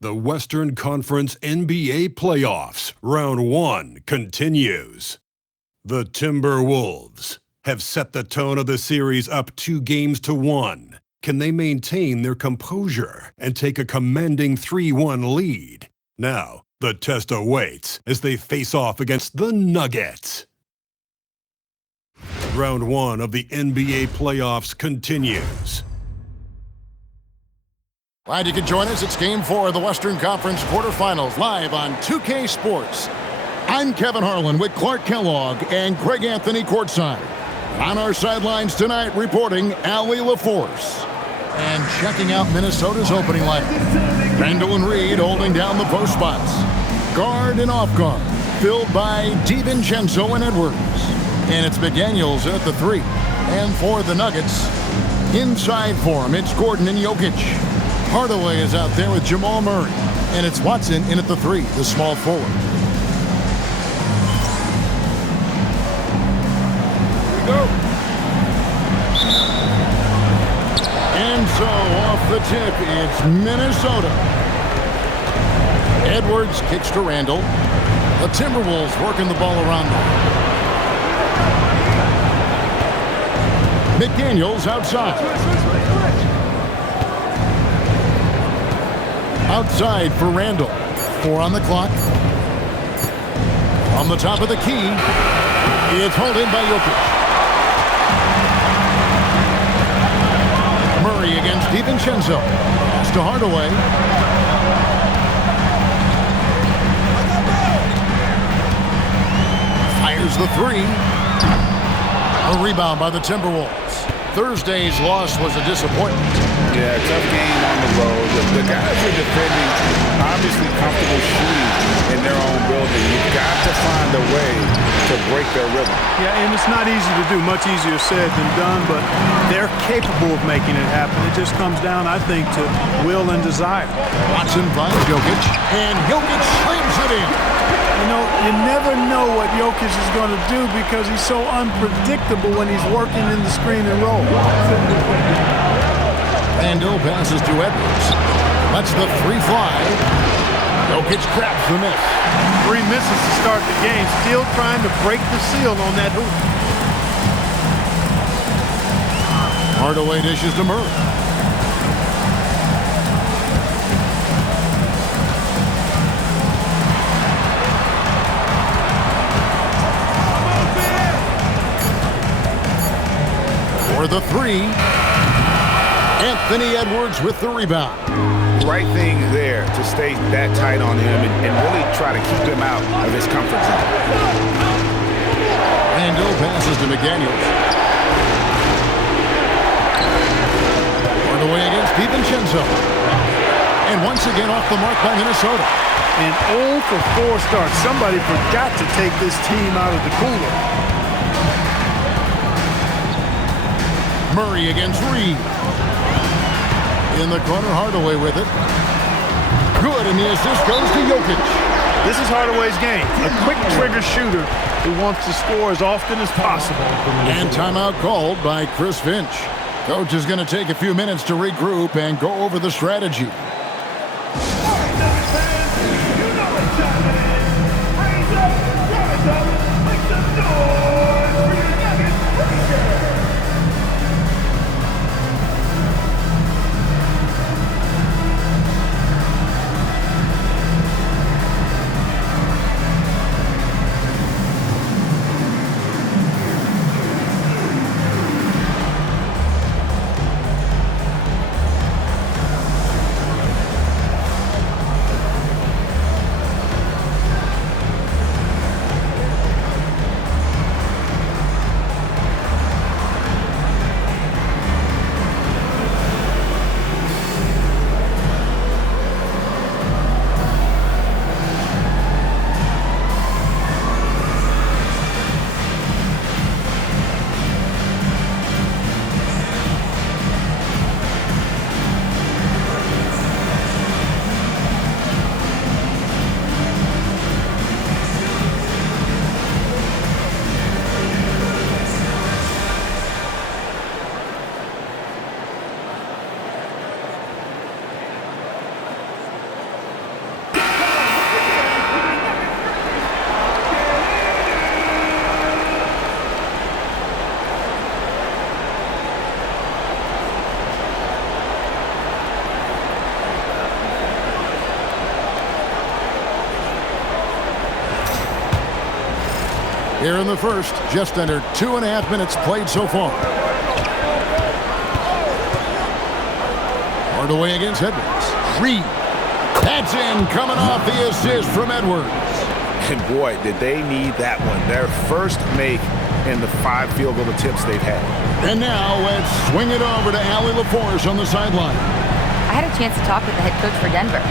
The Western Conference NBA Playoffs, Round 1 continues. The Timberwolves have set the tone of the series up 2-1. Can they maintain their composure and take a commanding 3-1 lead? Now, the test awaits as they face off against the Nuggets. Round 1 of the NBA Playoffs continues. Glad you could join us. It's Game 4 of the Western Conference Quarterfinals, live on 2K Sports. I'm Kevin Harlan with Clark Kellogg and Greg Anthony courtside. On our sidelines tonight, reporting Allie LaForce. And checking out Minnesota's opening lineup. Randall and Reed holding down the post spots. Guard and off guard, filled by DiVincenzo and Edwards. And it's McDaniels in at the 3. And for the Nuggets, inside for him, it's Gordon and Jokic. Hardaway is out there with Jamal Murray. And it's Watson in at the 3, the small forward. Here we go. And so off the tip, it's Minnesota. Edwards kicks to Randall. The Timberwolves working the ball around them. McDaniels outside. Outside for Randall. 4 on the clock. On the top of the key, it's hauled in by Jokic. Murray against DiVincenzo. Pass to Hardaway. Fires the 3. A rebound by the Timberwolves. Thursday's loss was a disappointment. Yeah, tough game on the road. The guys are defending, obviously comfortable shooting in their own building. You've got to find a way to break their rhythm. Yeah, and it's not easy to do. Much easier said than done, but they're capable of making it happen. It just comes down, I think, to will and desire. Watson finds Jokic, and Jokic slams it in. You know, you never know what Jokic is going to do because he's so unpredictable when he's working in the screen and roll. Randall passes to Edwards. Lets the 3 fly. Jokic cracks the miss. 3 misses to start the game. Still trying to break the seal on that hoop. Hardaway dishes to Murray. For the 3. Anthony Edwards with the rebound. Right thing there to stay that tight on him and really try to keep him out of his comfort zone. Randall passes to McDaniels. Hardaway against DiVincenzo. And once again off the mark by Minnesota. An 0 for 4 start. Somebody forgot to take this team out of the cooler. Murray against Reed. In the corner, Hardaway with it. Good, and the assist goes to Jokic. This is Hardaway's game. A quick trigger shooter who wants to score as often as possible. And timeout called by Chris Finch. Coach is going to take a few minutes to regroup and go over the strategy. Here in the first, just under 2.5 minutes played so far. Hardaway against Edwards. Reed. That's in, coming off the assist from Edwards. And boy, did they need that one. Their first make in the 5 field goal attempts they've had. And now let's swing it over to Allie LaForce on the sideline. I had a chance to talk with the head coach for Denver.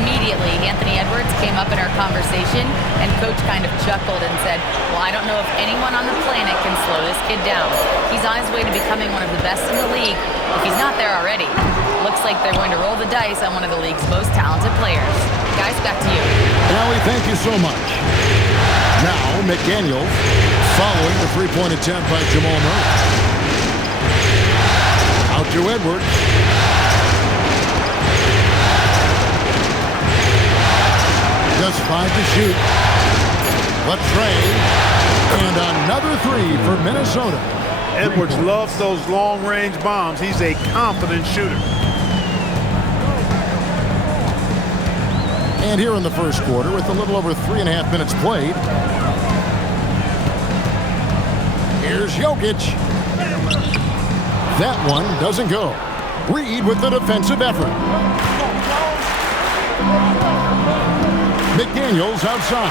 Immediately, Anthony Edwards came up in our conversation, and coach kind of chuckled and said, well, I don't know if anyone on the planet can slow this kid down. He's on his way to becoming one of the best in the league, if he's not there already. Looks like they're going to roll the dice on one of the league's most talented players. Guys, back to you. Allie, thank you so much. Now, McDaniel following the three-point attempt by Jamal Murray. Out to Edwards. Just 5 to shoot. Latrey. And another 3 for Minnesota. Edwards loves those long-range bombs. He's a confident shooter. And here in the first quarter, with a little over 3.5 minutes played, here's Jokic. That one doesn't go. Reed with the defensive effort. McDaniels outside.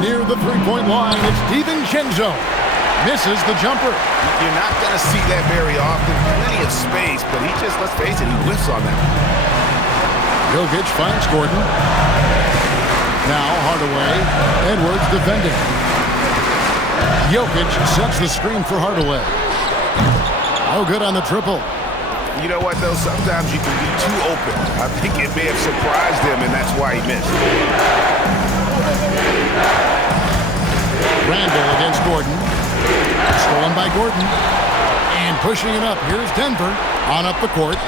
Near the three-point line, it's DiVincenzo. Misses the jumper. You're not going to see that very often. Plenty of space, but he just, let's face it, he whiffs on that. Jokic finds Gordon. Now Hardaway. Edwards defending. Jokic sets the screen for Hardaway. Oh, good on the triple. You know what, though? Sometimes you can be too open. I think it may have surprised him, and that's why he missed. Randall against Gordon. Stolen by Gordon. And pushing it up. Here's Denver. On up the court.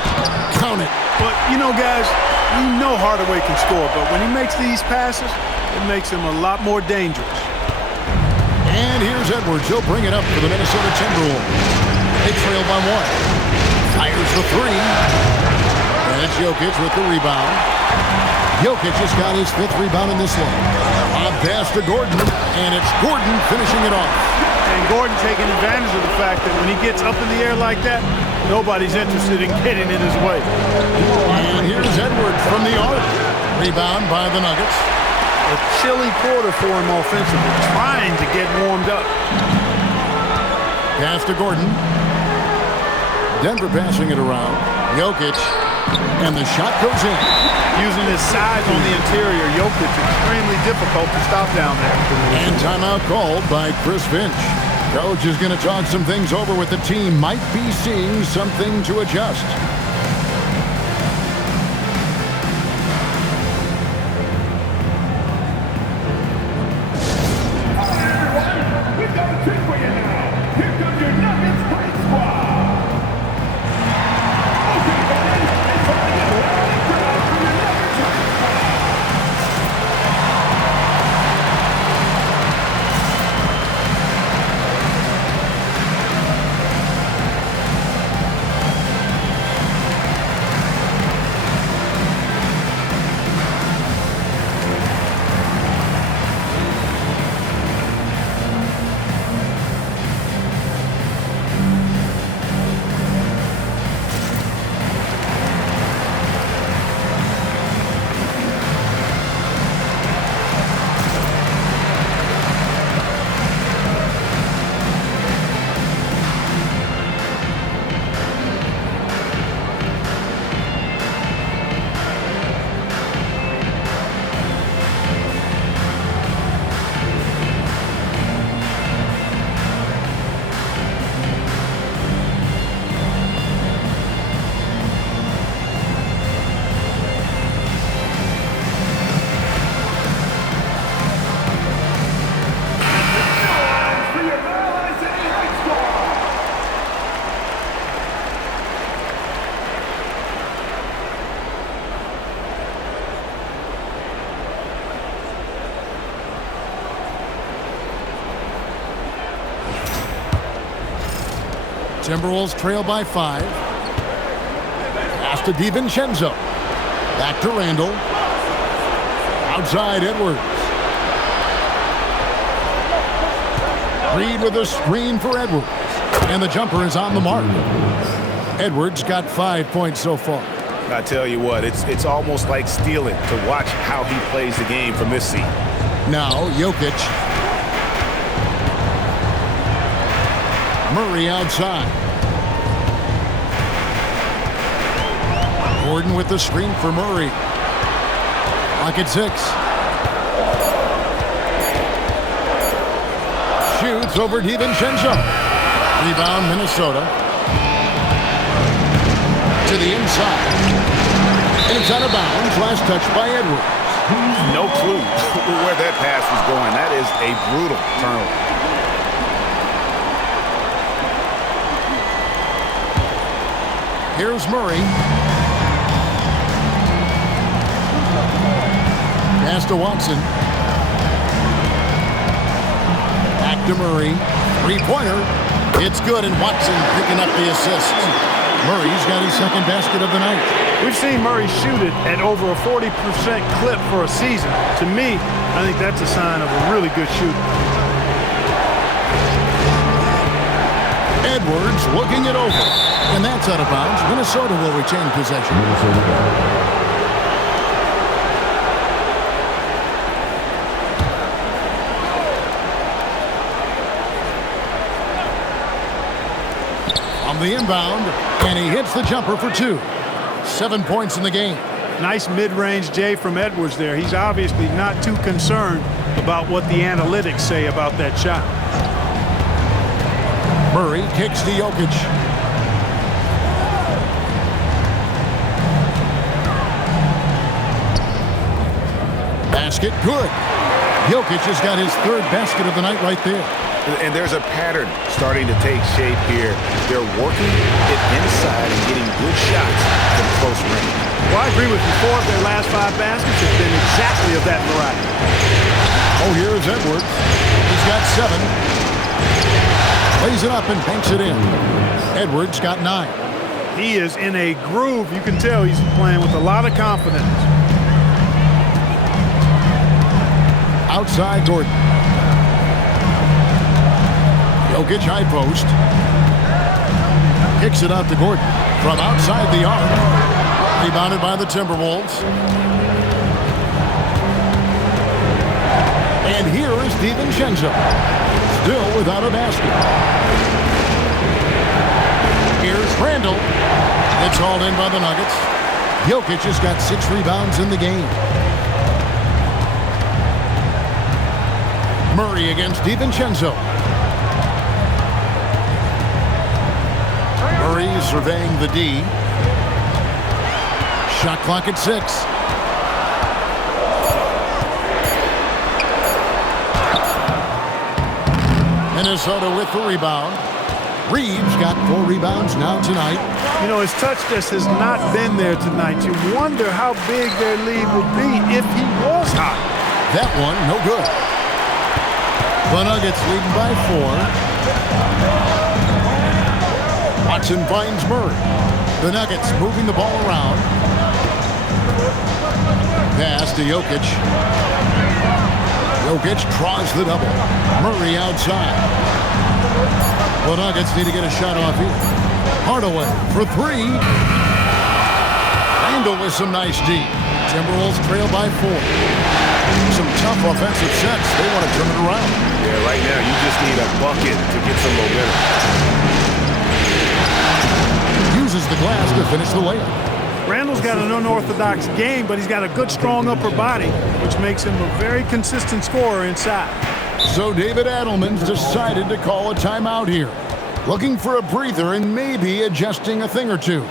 Count it. But, you know, guys, we know Hardaway can score, but when he makes these passes, it makes him a lot more dangerous. And here's Edwards. He'll bring it up for the Minnesota Timberwolves. They trail by 1. Fires the 3. And it's Jokic with the rebound. Jokic has got his 5th rebound in this one. On pass to Gordon. And it's Gordon finishing it off. And Gordon taking advantage of the fact that when he gets up in the air like that, nobody's interested in getting in his way. And here's Edwards from the arc. Rebound by the Nuggets. A chilly quarter for him offensively, trying to get warmed up. Pass to Gordon. Denver passing it around. Jokic. And the shot goes in. Using his size on the interior, Jokic extremely difficult to stop down there. And timeout called by Chris Finch. Coach is going to talk some things over with the team. Might be seeing something to adjust. Timberwolves trail by 5. Pass to DiVincenzo. Back to Randall. Outside Edwards. Reed with a screen for Edwards. And the jumper is on the mark. Edwards got 5 points so far. I tell you what, it's almost like stealing to watch how he plays the game from this seat. Now, Jokic. Murray outside. Gordon with the screen for Murray. Lock at 6. Shoots over DiVincenzo. Rebound, Minnesota. To the inside. And it's out of bounds. Last touch by Edwards. No clue where that pass was going. That is a brutal turnover. Here's Murray. Pass to Watson. Back to Murray. Three-pointer. It's good, and Watson picking up the assist. Murray's got his second basket of the night. We've seen Murray shoot it at over a 40% clip for a season. To me, I think that's a sign of a really good shooter. Edwards looking it over. And that's out of bounds. Minnesota will retain possession. On the inbound, and he hits the jumper for 2. 7 points in the game. Nice mid-range J from Edwards there. He's obviously not too concerned about what the analytics say about that shot. Murray kicks to Jokic. Basket good. Jokic has got his third basket of the night right there. And there's a pattern starting to take shape here. They're working it inside and getting good shots from close range. Well, I agree with you. 4 of their last 5 baskets have been exactly of that variety. Oh, here's Edwards. He's got 7. Lays it up and banks it in. Edwards got 9. He is in a groove. You can tell he's playing with a lot of confidence. Outside Gordon. Jokic high post. Kicks it out to Gordon. From outside the arc. Rebounded by the Timberwolves. And here is DiVincenzo. Still without a basket. Here's Randall. It's hauled in by the Nuggets. Jokic has got 6 rebounds in the game. Murray against DiVincenzo. Murray surveying the D. Shot clock at 6. Minnesota with the rebound. Reeves got 4 rebounds now tonight. You know, his touch just has not been there tonight. You wonder how big their lead would be if he was hot. That one, no good. The Nuggets leading by 4. Watson finds Murray. The Nuggets moving the ball around. Pass to Jokic. Jokic draws the double. Murray outside. The Nuggets need to get a shot off here. Hardaway for 3. Randall with some nice D. Timberwolves trail by 4. Some tough offensive sets. They want to turn it around. Yeah, right now you just need a bucket to get some momentum. Uses the glass to finish the layup. Randall's got an unorthodox game, but he's got a good, strong upper body, which makes him a very consistent scorer inside. So David Adelman's decided to call a timeout here. Looking for a breather and maybe adjusting a thing or two.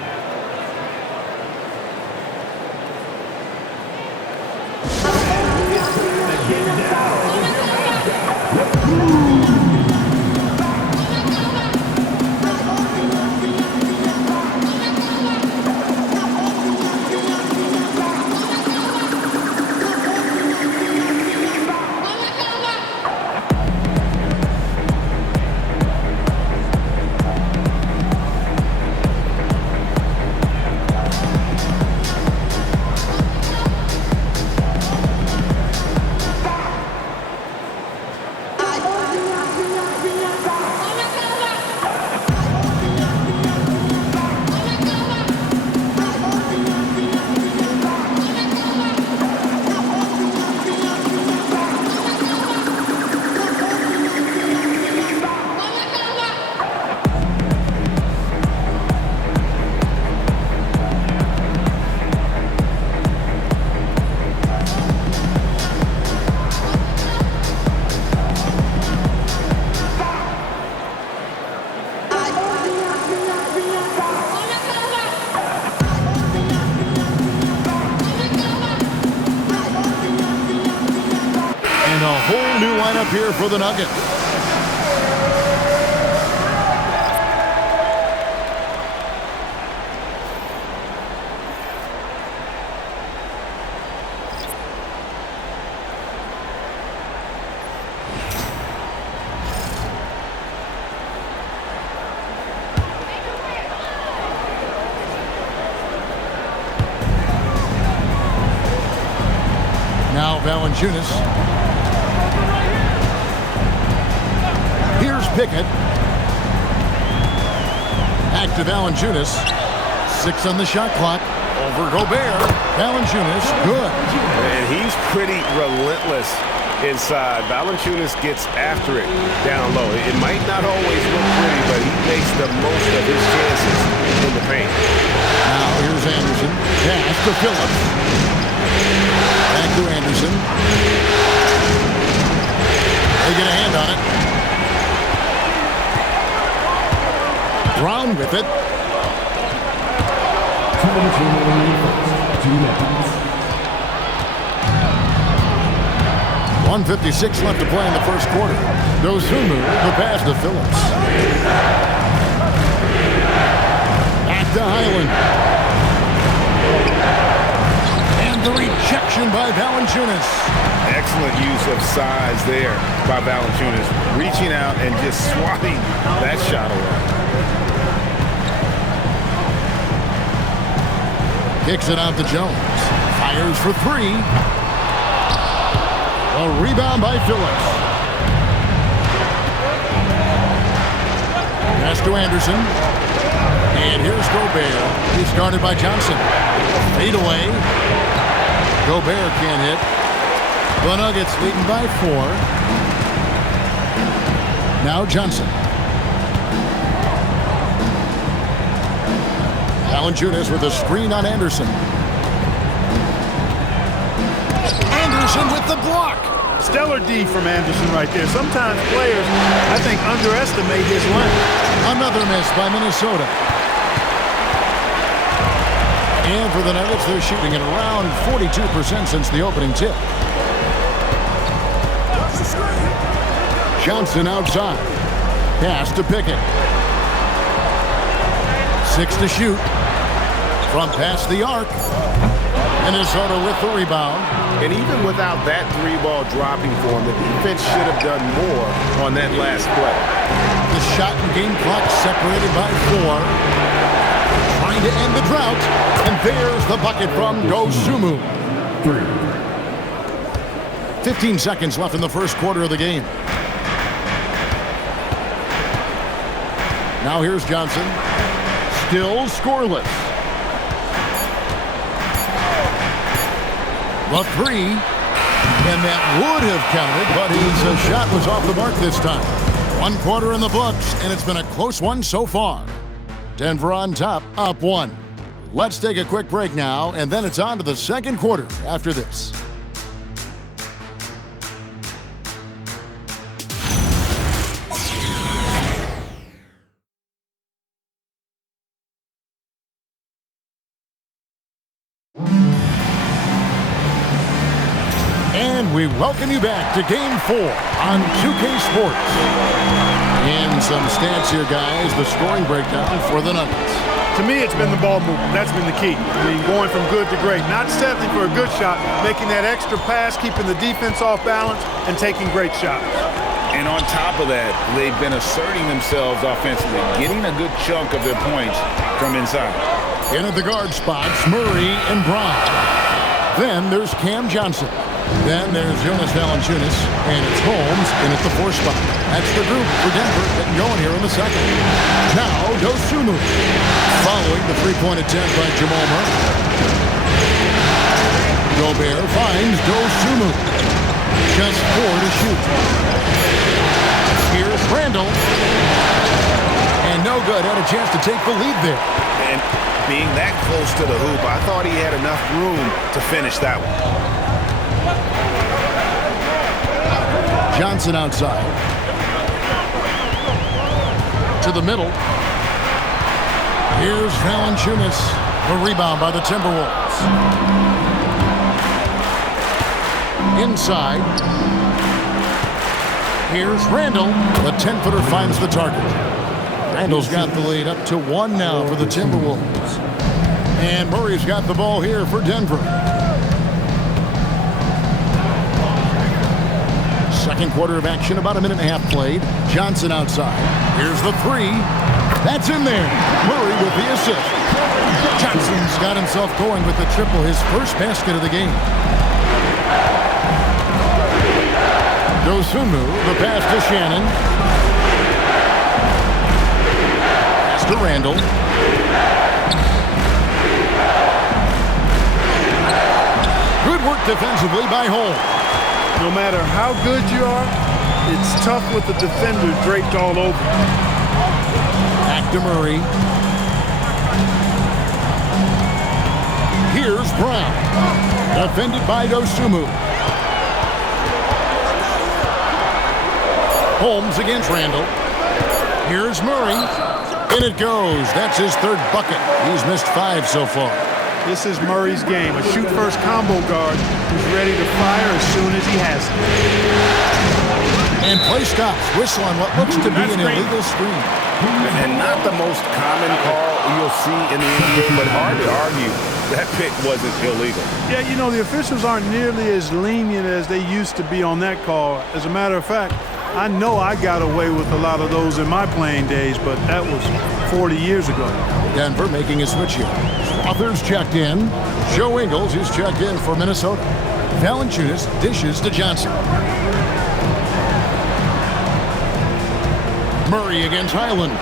here for the Nuggets. Now Valanciunas. Here's Pickett. Back to Valanciunas. 6 on the shot clock. Over Gobert. Valanciunas, good. And he's pretty relentless inside. Valanciunas gets after it down low. It might not always look pretty, but he makes the most of his chances in the paint. Now here's Anderson. Pass to Phillips. Back to Anderson. They get a hand on it. Brown with it. 1:56 left to play in the first quarter. Dosunmu, the pass to Phillips. Back to Highland. The rejection by Valanciunas. Excellent use of size there by Valanciunas. Reaching out and just swatting that shot away. Kicks it out to Jones. Fires for 3. A rebound by Phillips. Pass to Anderson. And here's Gobert. He's guarded by Johnson. Fade away. Gobert can't hit. The Nuggets leading by 4. Now Johnson. Valanciunas with a screen on Anderson. Anderson with the block. Stellar D from Anderson right there. Sometimes players, I think, underestimate his length. Another miss by Minnesota. And for the Nuggets, they're shooting at around 42% since the opening tip. Johnson outside. Pass to Pickett. 6 to shoot. From past the arc. Minnesota with the rebound. And even without that 3-ball dropping for him, the defense should have done more on that last play. The shot and game clock separated by 4. Trying to end the drought. And there's the bucket from Dosunmu. 15 seconds left in the first quarter of the game. Now here's Johnson. Still scoreless. The 3. And that would have counted, but his shot was off the mark this time. 1 quarter in the books, and it's been a close one so far. Denver on top, up 1. Let's take a quick break now, and then it's on to the second quarter after this. And we welcome you back to Game 4 on 2K Sports. And some stats here, guys. The scoring breakdown for the Nuggets. To me, it's been the ball movement. That's been the key. I mean, going from good to great. Not settling for a good shot, making that extra pass, keeping the defense off balance, and taking great shots. And on top of that, they've been asserting themselves offensively, getting a good chunk of their points from inside. In at the guard spots, Murray and Brown. Then there's Cam Johnson. Then there's Jonas Valanciunas, and it's Holmes in at the 4 spot. That's the group for Denver getting going here in the second. Now, Dosunmu. Following the 3-point attempt by Jamal Murray. Gobert finds Dosunmu. Just 4 to shoot. Here's Randall. And no good. Had a chance to take the lead there. And being that close to the hoop, I thought he had enough room to finish that one. Johnson outside. To the middle. Here's Valanciunas. The rebound by the Timberwolves. Inside. Here's Randall. The 10-footer finds the target. Randall's got the lead up to 1 now for the Timberwolves. And Murray's got the ball here for Denver. Second quarter of action, about a minute and a half played. Johnson outside. Here's the three. That's in there. Murray with the assist. Johnson's got himself going with the triple, his first basket of the game. Dosunmu, the pass to Shannon. Pass to Randall. Good work defensively by Holmes. No matter how good you are, it's tough with the defender draped all over. Back to Murray. Here's Brown. Defended by Dosunmu. Holmes against Randall. Here's Murray. In it goes. That's his third bucket. He's missed 5 so far. This is Murray's game, a shoot-first combo guard who's ready to fire as soon as he has it. And play stops. Whistle on what looks to be an illegal screen. And not the most common call you'll see in the NBA, but hard to argue that pick wasn't illegal. Yeah, you know, the officials aren't nearly as lenient as they used to be on that call. As a matter of fact, I know I got away with a lot of those in my playing days, but that was 40 years ago. Denver making a switch here. Authors checked in. Joe Ingles, who's checked in for Minnesota. Valanciunas dishes to Johnson. Murray against Highland.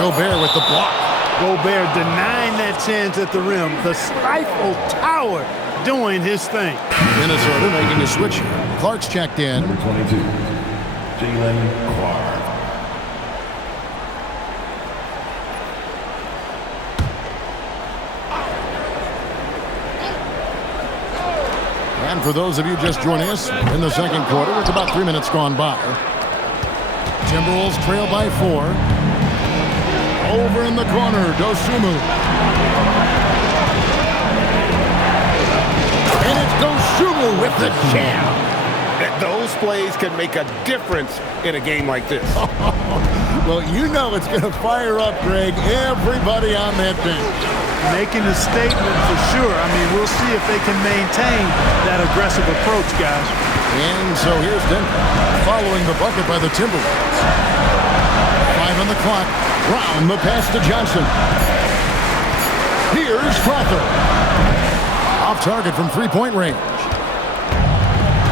Gobert with the block. Gobert denying that chance at the rim. The Stifle Tower doing his thing. Minnesota making a switch here. Clark's checked in. Number 22, Jalen Clark. And for those of you just joining us in the second quarter, it's about 3 minutes gone by. Timberwolves trail by 4. Over in the corner, Dosunmu. And it's Dosunmu with the jam. Those plays can make a difference in a game like this. Well, you know it's going to fire up, Greg, everybody on that bench. Making a statement for sure. I mean, we'll see if they can maintain that aggressive approach, guys. And so here's Denver, following the bucket by the Timberwolves. 5 on the clock. Brown, the pass to Johnson. Here's Crawford. Off target from three-point range.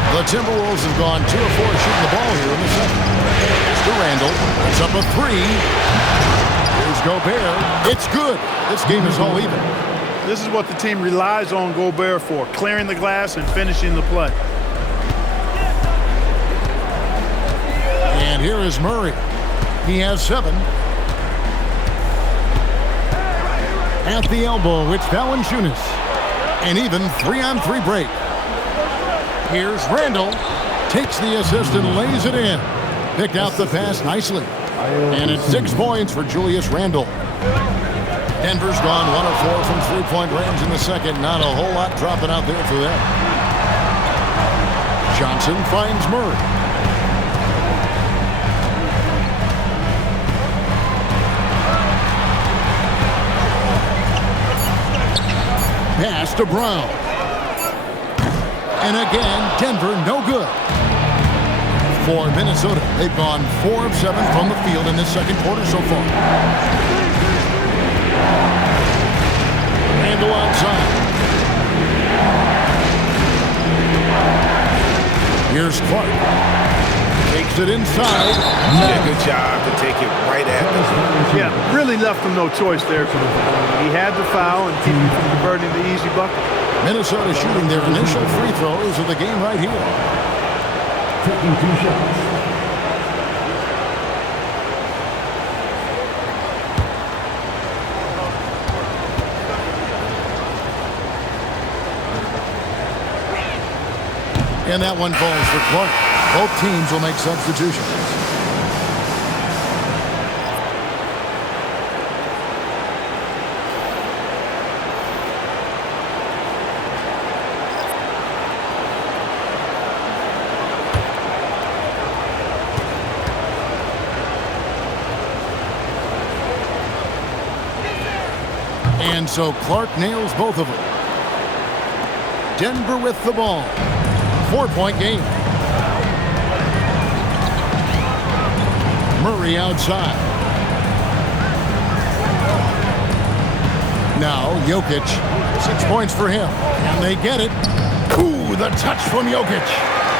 The Timberwolves have gone 2 of 4 shooting the ball here in the second. Pass to Randall. It's up a 3. Here's Gobert. It's good. This game is all even. This is what the team relies on Gobert for, clearing the glass and finishing the play. And here is Murray. He has 7. At the elbow, it's Valanciunas. An even 3-on-3 break. Here's Randall. Takes the assist and lays it in. Picked out the pass nicely. And it's 6 points for Julius Randle. Denver's gone 1 of 4 from three-point range in the second. Not a whole lot dropping out there for them. Johnson finds Murray. Pass to Brown. And again, Denver no good. For Minnesota, they've gone 4 of 7 from the field in this second quarter so far. Randall outside. Here's Clark. Takes it inside. Yeah, good job to take it right at them. Yeah, really left him no choice there. He had to foul and keep him from converting the easy bucket. Minnesota shooting their initial free throws of the game right here. Taking 2 shots. And that one falls for Clark. Both teams will make substitutions. And so Clark nails both of them. Denver with the ball. 4-point game. Murray outside. Now Jokic. 6 points for him. And they get it. Ooh, the touch from Jokic.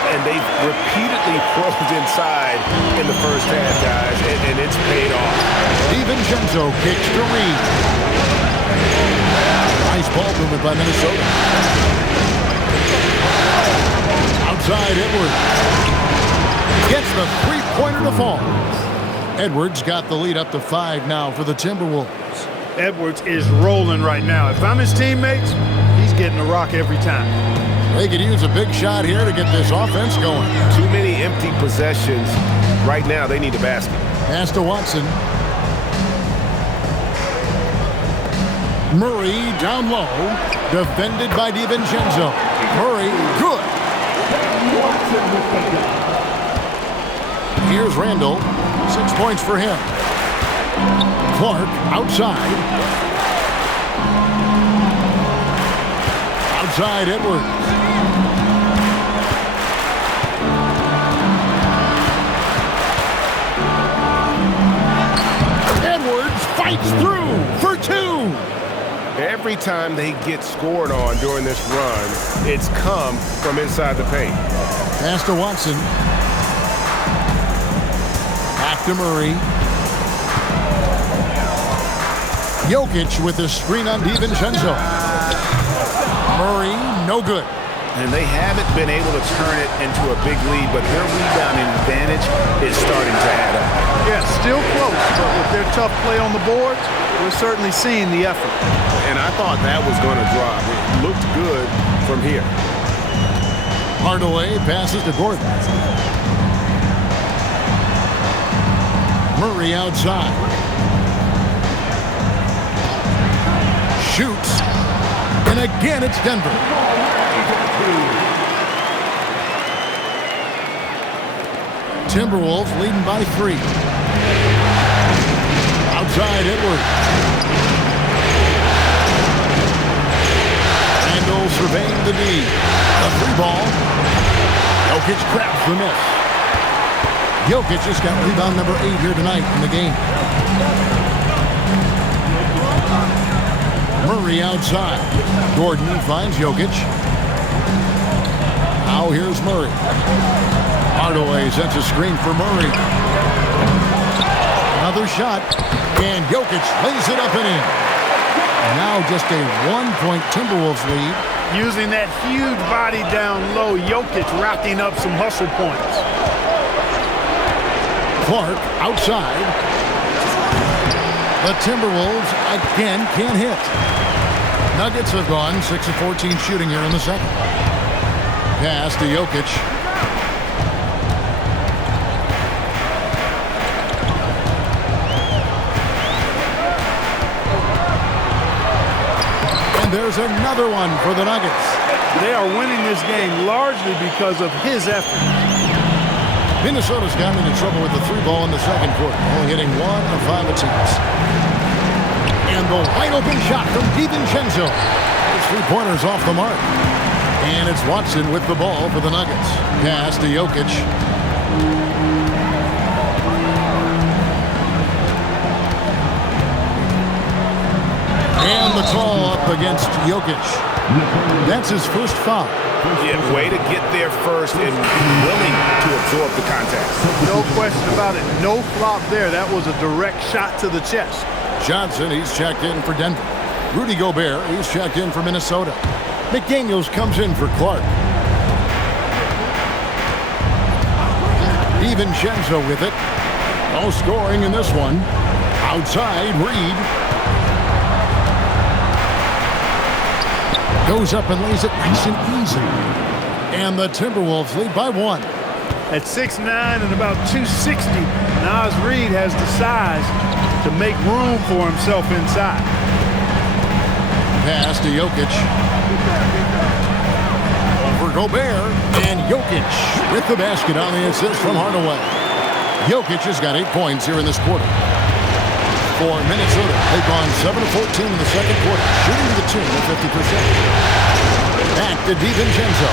And they've repeatedly probed inside in the first half, guys, and it's paid off. DiVincenzo kicks to Reed. Nice ball movement by Minnesota. Outside Edwards. Gets the three-pointer to fall. Edwards got the lead up to 5 now for the Timberwolves. Edwards is rolling right now. If I'm his teammates, he's getting a rock every time. They could use a big shot here to get this offense going. Too many empty possessions. Right now, they need a basket. Pass to Watson. Murray down low. Defended by DiVincenzo. Murray, good. Here's Randall. 6 points for him. Clark outside. Outside Edwards. Edwards fights through for 2. Every time they get scored on during this run, it's come from inside the paint. Pass to Watson. Back to Murray. Jokic with the screen on DiVincenzo. Murray, no good. And they haven't been able to turn it into a big lead, but their rebounding advantage is starting to add up. Yeah, still close, but with their tough play on the boards, we're certainly seeing the effort. And I thought that was going to drop. It looked good from here. Hardaway passes to Gordon. Murray outside. Shoots. And again, it's Denver. Timberwolves leading by 3. Outside Edwards. Randall surveying the D. The 3 ball. Jokic grabs the miss. Jokic just got rebound number 8 here tonight in the game. Murray outside. Gordon finds Jokic. Now here's Murray. Hardaway sets a screen for Murray. Another shot. And Jokic lays it up and in. Now just a 1-point Timberwolves lead. Using that huge body down low, Jokic racking up some hustle points. Clark outside. The Timberwolves again can't hit. Nuggets have gone 6 of 14 shooting here in the second. Pass to Jokic. And there's another one for the Nuggets. They are winning this game largely because of his effort. Minnesota's gotten into trouble with the 3 ball in the second quarter, only hitting 1 of 5 attempts. And the wide open shot from DiVincenzo. His 3-pointer's off the mark. And it's Watson with the ball for the Nuggets. Pass to Jokic. And the call up against Jokic. That's his first foul. Yeah, way to get there first and willing to absorb the contact. No question about it. No flop there. That was a direct shot to the chest. Johnson, he's checked in for Denver. Rudy Gobert, he's checked in for Minnesota. McDaniels comes in for Clark. DiVincenzo with it. No scoring in this one. Outside, Reed. Goes up and lays it nice and easy. And the Timberwolves lead by 1. At 6'9" and about 260, Naz Reid has the size to make room for himself inside. Pass to Jokic. Over Gobert. And Jokic with the basket on the assist from Hardaway. Jokic has got 8 points here in this quarter. for Minnesota. They've gone 7 of 14 in the second quarter, shooting to the tune of 50%. Back to DiVincenzo.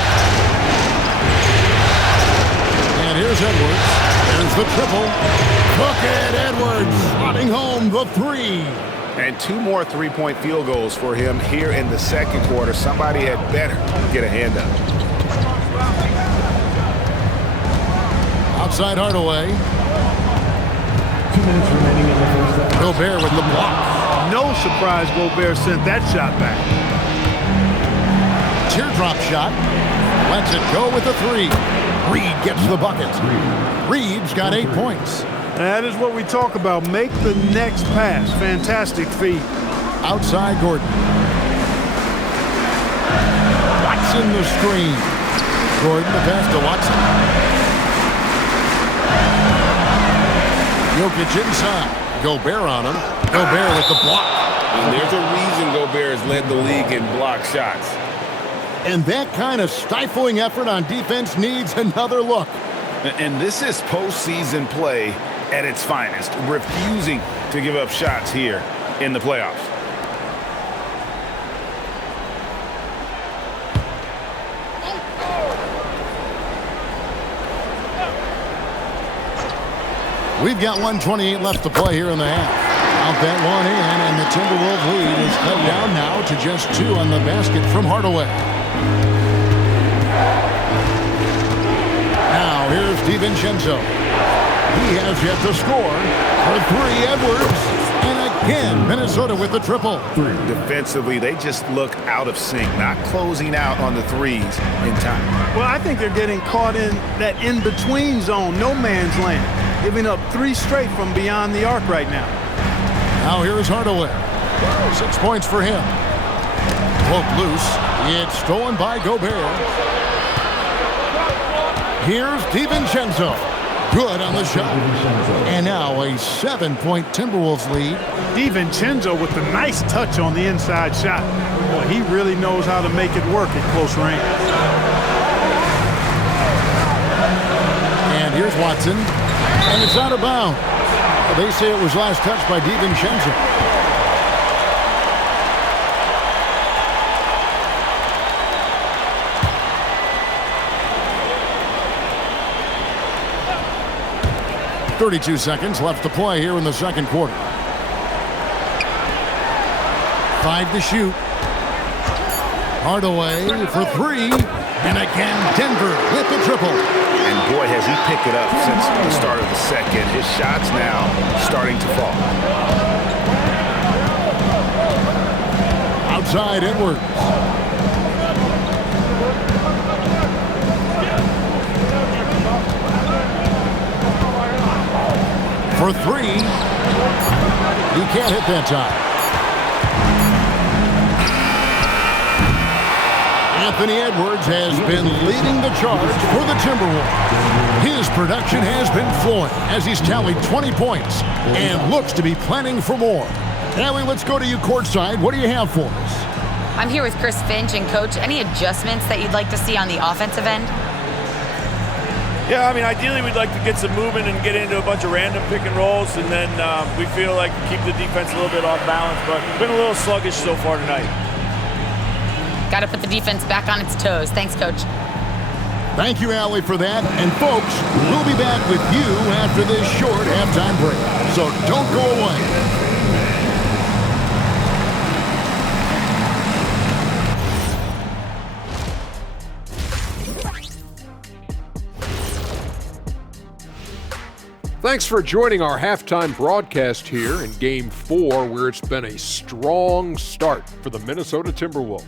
And here's Edwards. There's the triple. Look at Edwards slotting home the three. And 2 more three-point field goals for him here in the second quarter. Somebody had better get a hand up. Outside Hardaway. 2 minutes remaining in the first half. Gobert with the block. No surprise Gobert sent that shot back. Teardrop shot. Lets it go with the three. Reed gets the bucket. Reed's got 8 points. That is what we talk about. Make the next pass. Fantastic feed. Outside Gordon. Watson the screen. Gordon the pass to Watson. Jokic inside. Gobert on him. Gobert with the block. And there's a reason Gobert has led the league in block shots. And that kind of stifling effort on defense needs another look. And this is postseason play at its finest, refusing to give up shots here in the playoffs. We've got 1:28 left to play here in the half. Out that one in, and the Timberwolves lead is cut down now to just 2 on the basket from Hardaway. Now here's DiVincenzo. He has yet to score. For 3, Edwards. And again, Minnesota with the triple. Defensively, they just look out of sync, not closing out on the threes in time. Well, I think they're getting caught in that in-between zone, no man's land, giving up 3 straight from beyond the arc right now. Now here is Hardaway. 6 points for him. Poke loose. It's stolen by Gobert. Here's DiVincenzo. Good on the shot. And now a 7-point Timberwolves lead. DiVincenzo with the nice touch on the inside shot. Boy, he really knows how to make it work at close range. And here's Watson. And it's out of bounds. They say it was last touched by DiVincenzo. .32 seconds left to play here in the second quarter. 5 to shoot. Hardaway for 3. And again, Denver with the triple. And boy, has he picked it up since the start of the second. His shots now starting to fall. Outside Edwards. For 3. He can't hit that time. Anthony Edwards has been leading the charge for the Timberwolves. His production has been flowing as he's tallied 20 points and looks to be planning for more. Allie, let's go to you courtside. What do you have for us? I'm here with Chris Finch. And Coach, any adjustments that you'd like to see on the offensive end? Yeah, I mean, ideally we'd like to get some movement and get into a bunch of random pick and rolls, and then we feel like keep the defense a little bit off balance, but been a little sluggish so far tonight. Got to put the defense back on its toes. Thanks, Coach. Thank you, Allie, for that. And folks, we'll be back with you after this short halftime break, so don't go away. Thanks for joining our halftime broadcast here in Game 4, where it's been a strong start for the Minnesota Timberwolves.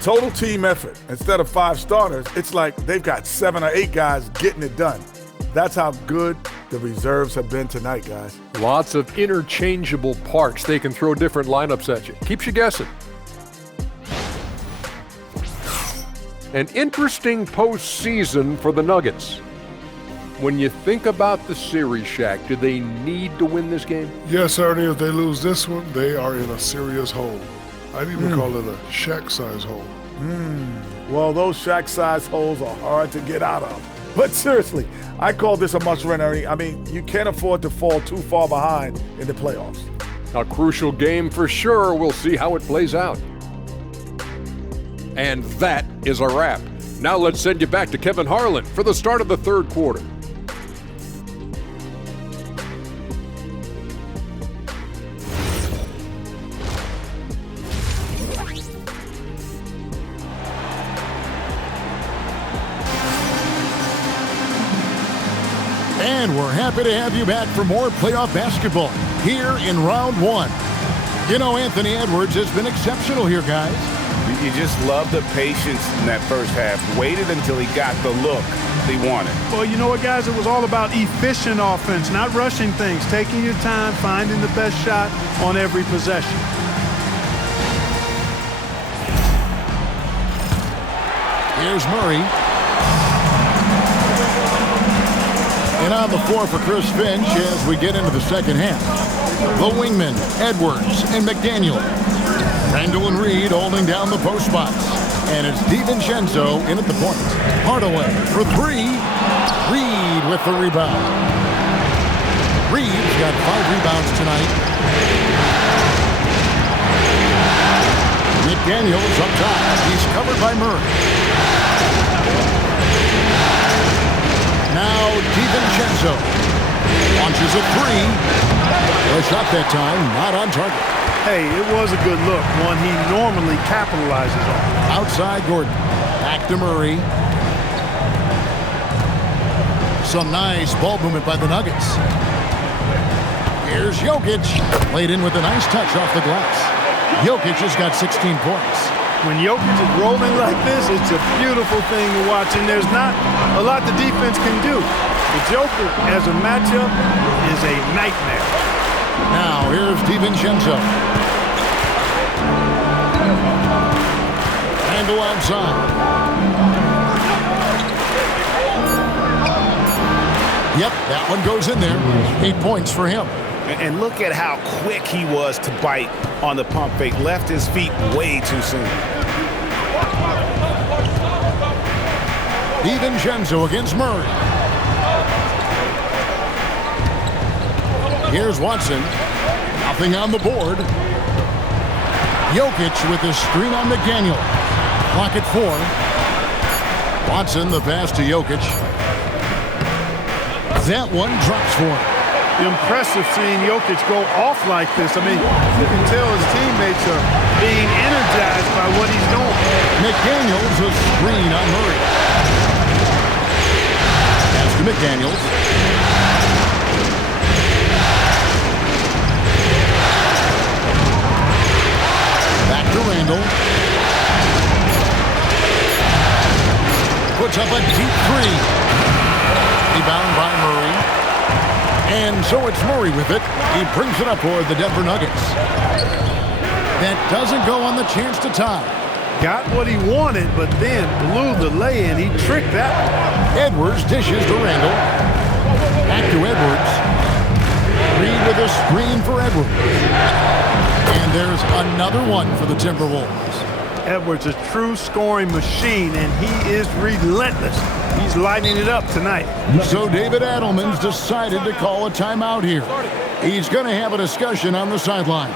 Total team effort. Instead of 5 starters, it's like they've got 7 or 8 guys getting it done. That's how good the reserves have been tonight, guys. Lots of interchangeable parts. They can throw different lineups at you. Keeps you guessing. An interesting postseason for the Nuggets. When you think about the series, Shaq, do they need to win this game? Yes, Ernie. If they lose this one, they are in a serious hole. I'd even call it a Shaq-size hole. Well, those Shaq-size holes are hard to get out of. But seriously, I call this a must-win, Ernie. I mean, you can't afford to fall too far behind in the playoffs. A crucial game for sure. We'll see how it plays out. And that is a wrap. Now let's send you back to Kevin Harlan for the start of the third quarter. And we're happy to have you back for more playoff basketball here in round one. You know, Anthony Edwards has been exceptional here, guys. You just love the patience in that first half. Waited until he got the look he wanted. Well, you know what, guys? It was all about efficient offense, not rushing things, taking your time, finding the best shot on every possession. Here's Murray. And on the floor for Chris Finch as we get into the second half. The wingmen, Edwards and McDaniel. Randall and Reed holding down the post spots. And it's DiVincenzo in at the point. Hardaway for three. Reed with the rebound. Reed's got 5 rebounds tonight. McDaniel's up top. He's covered by Murray. Now DiVincenzo launches a three. A shot that time, not on target. Hey, it was a good look, one he normally capitalizes on. Outside Gordon. Back to Murray. Some nice ball movement by the Nuggets. Here's Jokic. Played in with a nice touch off the glass. Jokic has got 16 points. When Jokic is rolling like this, it's a beautiful thing to watch, and there's not a lot the defense can do. The Joker, as a matchup, is a nightmare. Now, here's DiVincenzo. Randall outside. Yep, that one goes in there. 8 points for him. And look at how quick he was to bite on the pump fake. Left his feet way too soon. DiVincenzo against Murray. Here's Watson. Nothing on the board. Jokic with his screen on McDaniel. Clock at 4. Watson, the pass to Jokic. That one drops for him. Impressive seeing Jokic go off like this. I mean, you can tell his teammates are being energized by what he's doing. McDaniels a screen on Murray. Pass to McDaniels. Back to Randall. Puts up a deep three. Rebound by Murray. And so it's Murray with it. He brings it up for the Denver Nuggets. That doesn't go on the chance to tie. Got what he wanted, but then blew the lay-in. He tricked that one. Edwards dishes to Randall. Back to Edwards. Reed with a screen for Edwards. And there's another one for the Timberwolves. Edwards, a true scoring machine, and he is relentless. He's lighting it up tonight. So David Adelman's decided to call a timeout here. He's going to have a discussion on the sideline.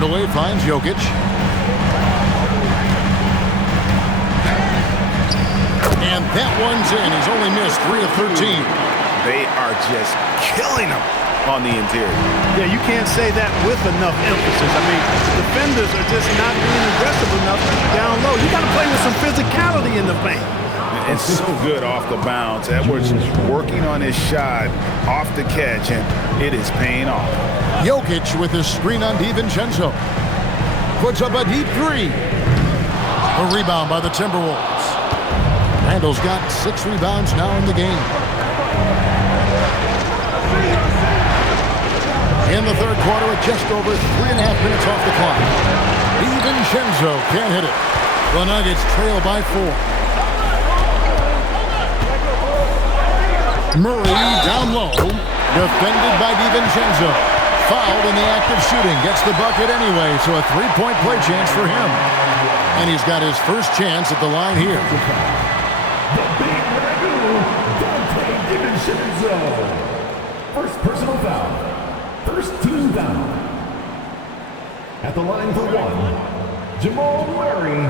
Hardaway finds Jokic. And that one's in. He's only missed 3 of 13. They are just killing him on the interior. Yeah, you can't say that with enough emphasis. I mean, defenders are just not being aggressive enough down low. You got to play with some physicality in the paint. And so good off the bounce. Edwards is working on his shot off the catch, and it is paying off. Jokic with his screen on DiVincenzo. Puts up a deep three. A rebound by the Timberwolves. Randall's got 6 rebounds now in the game. In the third quarter, with just over 3.5 minutes off the clock. DiVincenzo can't hit it. The Nuggets trail by 4. Murray down low, defended by DiVincenzo. Fouled in the act of shooting, gets the bucket anyway, so a 3-point play chance for him. And he's got his first chance at the line here. The big Dante DiVincenzo. First personal foul. First team foul. At the line for 1, Jamal Murray.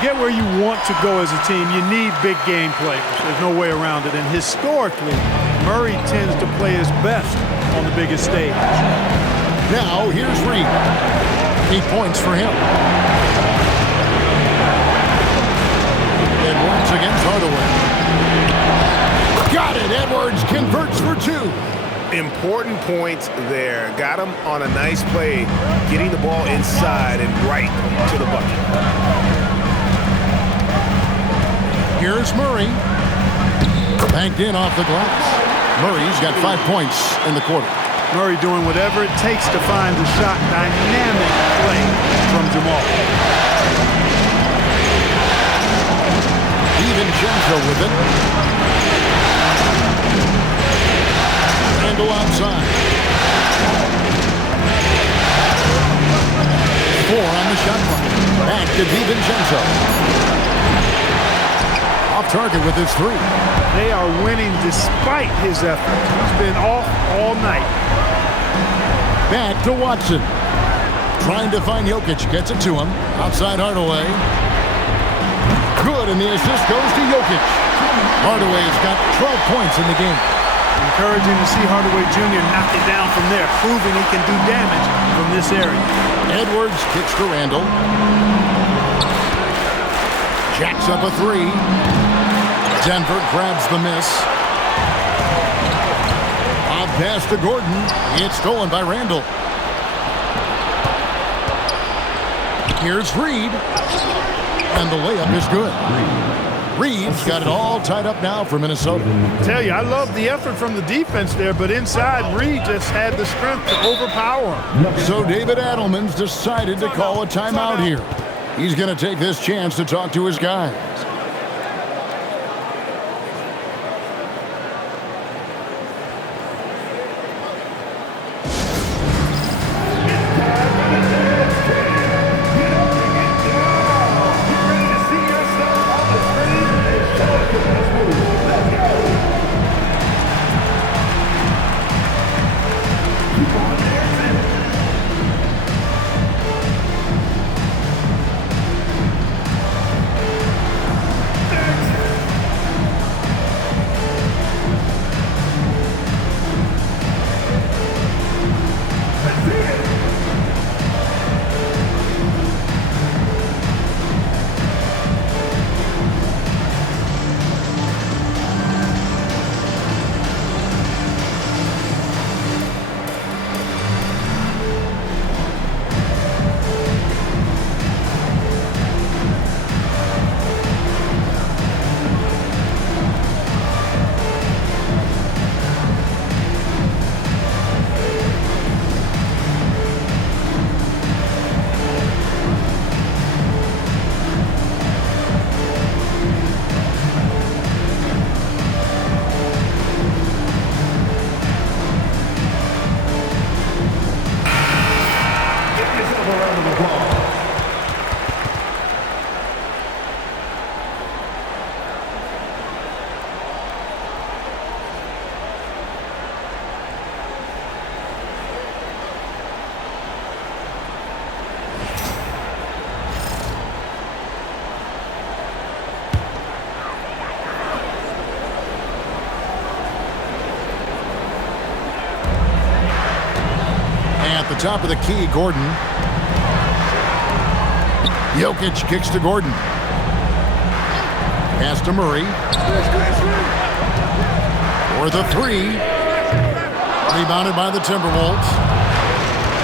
To get where you want to go as a team, you need big game players. There's no way around it. And historically, Murray tends to play his best on the biggest stage. Now, here's Reed. 8 points for him. Edwards against Hardaway. Got it! Edwards converts for 2. Important points there. Got him on a nice play, getting the ball inside and right to the bucket. Here's Murray. Banked in off the glass. Murray's got 5 points in the quarter. Murray doing whatever it takes to find the shot. Dynamic play from Jamal. DiVincenzo with it. Randall outside. 4 on the shot clock. Back to DiVincenzo. Off target with his 3. They are winning despite his effort. He's been off all night. Back to Watson. Trying to find Jokic. Gets it to him. Outside Hardaway. Good, and the assist goes to Jokic. Hardaway's got 12 points in the game. Encouraging to see Hardaway Jr. knock it down from there, proving he can do damage from this area. Edwards kicks to Randall. Jacks up a 3. Denver grabs the miss. Off pass to Gordon. It's stolen by Randall. Here's Reed. And the layup is good. Reed's got it all tied up now for Minnesota. I tell you, I love the effort from the defense there, but inside, Reed just had the strength to overpower him. So David Adelman's decided to call a timeout here. He's going to take this chance to talk to his guys. top of the key, Gordon. Jokic kicks to Gordon. Pass to Murray. For the three. Rebounded by the Timberwolves.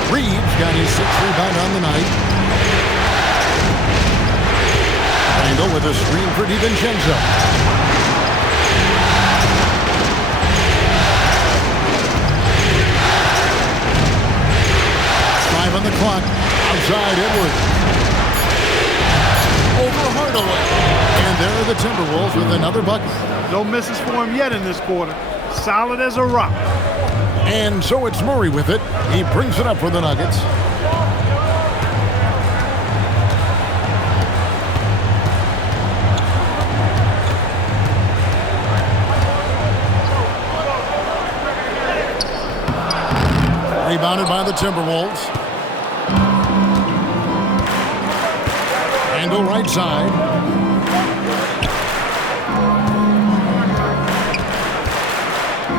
Reeves got his 6th rebound on the night. Randall with a screen for DiVincenzo. On the clock, outside Edwards. Over Hardaway. And there are the Timberwolves with another bucket. No misses for him yet in this quarter. Solid as a rock. And so it's Murray with it. He brings it up for the Nuggets. Rebounded by the Timberwolves. Randall right side.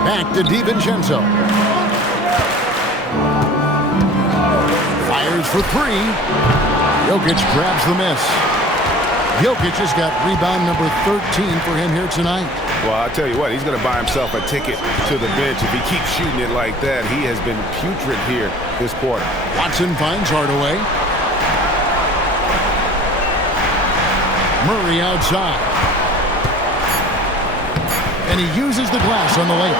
Back to DiVincenzo. Fires for three. Jokic grabs the miss. Jokic has got rebound number 13 for him here tonight. Well, I'll tell you what, he's going to buy himself a ticket to the bench. If he keeps shooting it like that, he has been putrid here this quarter. Watson finds Hardaway. Murray outside. And he uses the glass on the layup.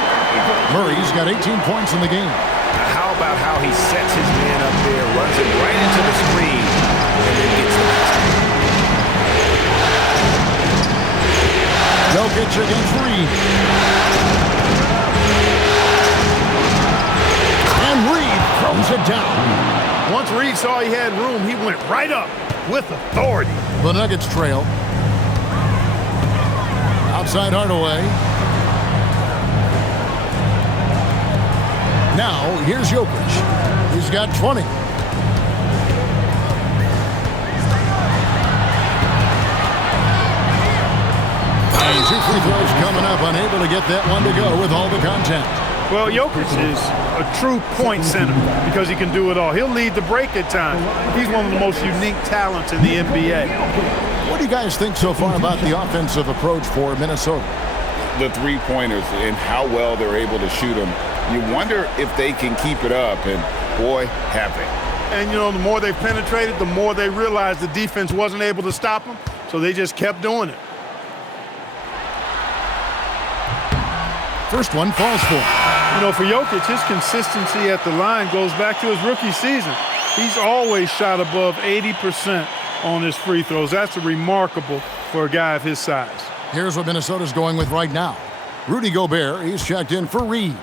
Murray's got 18 points in the game. How about how he sets his man up there, runs him right into the screen, and then gets the basket. Jokic against Reed. And Reed throws it down. Once Reed saw he had room, he went right up with authority. The Nuggets trail. Outside Hardaway. Now, here's Jokic. He's got 20. And 2 free throws coming up. Unable to get that one to go with all the content. Well, Jokic is a true point center because he can do it all. He'll lead the break at times. He's one of the most unique talents in the NBA. What do you guys think so far about the offensive approach for Minnesota? The three-pointers and how well they're able to shoot them. You wonder if they can keep it up, and boy, have they. And, you know, the more they penetrated, the more they realized the defense wasn't able to stop them, so they just kept doing it. First one falls for him. You know, for Jokic, his consistency at the line goes back to his rookie season. He's always shot above 80% on his free throws. That's remarkable for a guy of his size. Here's what Minnesota's going with right now. Rudy Gobert, he's checked in for Reed.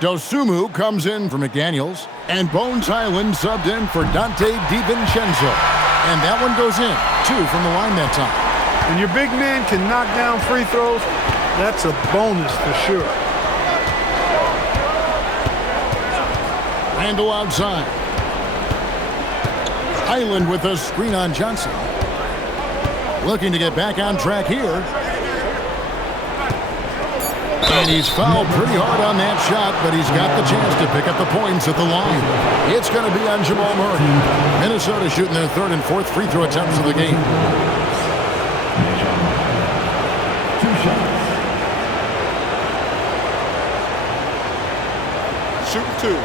Dosunmu comes in for McDaniels. And Bones Highland subbed in for Dante DiVincenzo. And that one goes in. 2 from the line that time. When your big man can knock down free throws, that's a bonus for sure. Randall outside. Highland with a screen on Johnson. Looking to get back on track here. And he's fouled pretty hard on that shot, but he's got the chance to pick up the points at the line. It's going to be on Jamal Murray. Minnesota shooting their 3rd and 4th free throw attempts of the game. 2 shots. Shoot 2.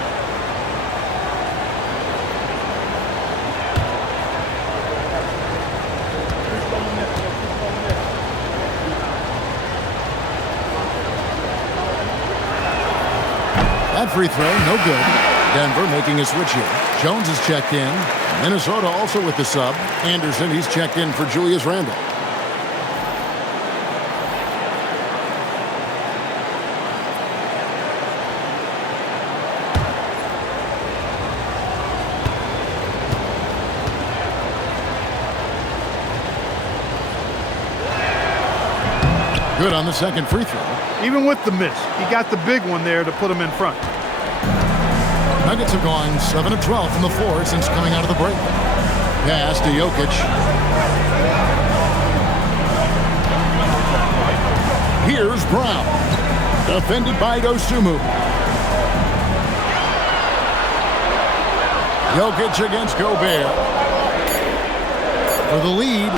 That free throw, no good. Denver making a switch here. Jones is checked in. Minnesota also with the sub. Anderson, he's checked in for Julius Randle. Good on the second free throw. Even with the miss, he got the big one there to put him in front. Nuggets have gone 7 of 12 from the floor since coming out of the break. Pass to Jokic. Here's Brown. Defended by Dosunmu. Jokic against Gobert. For the lead,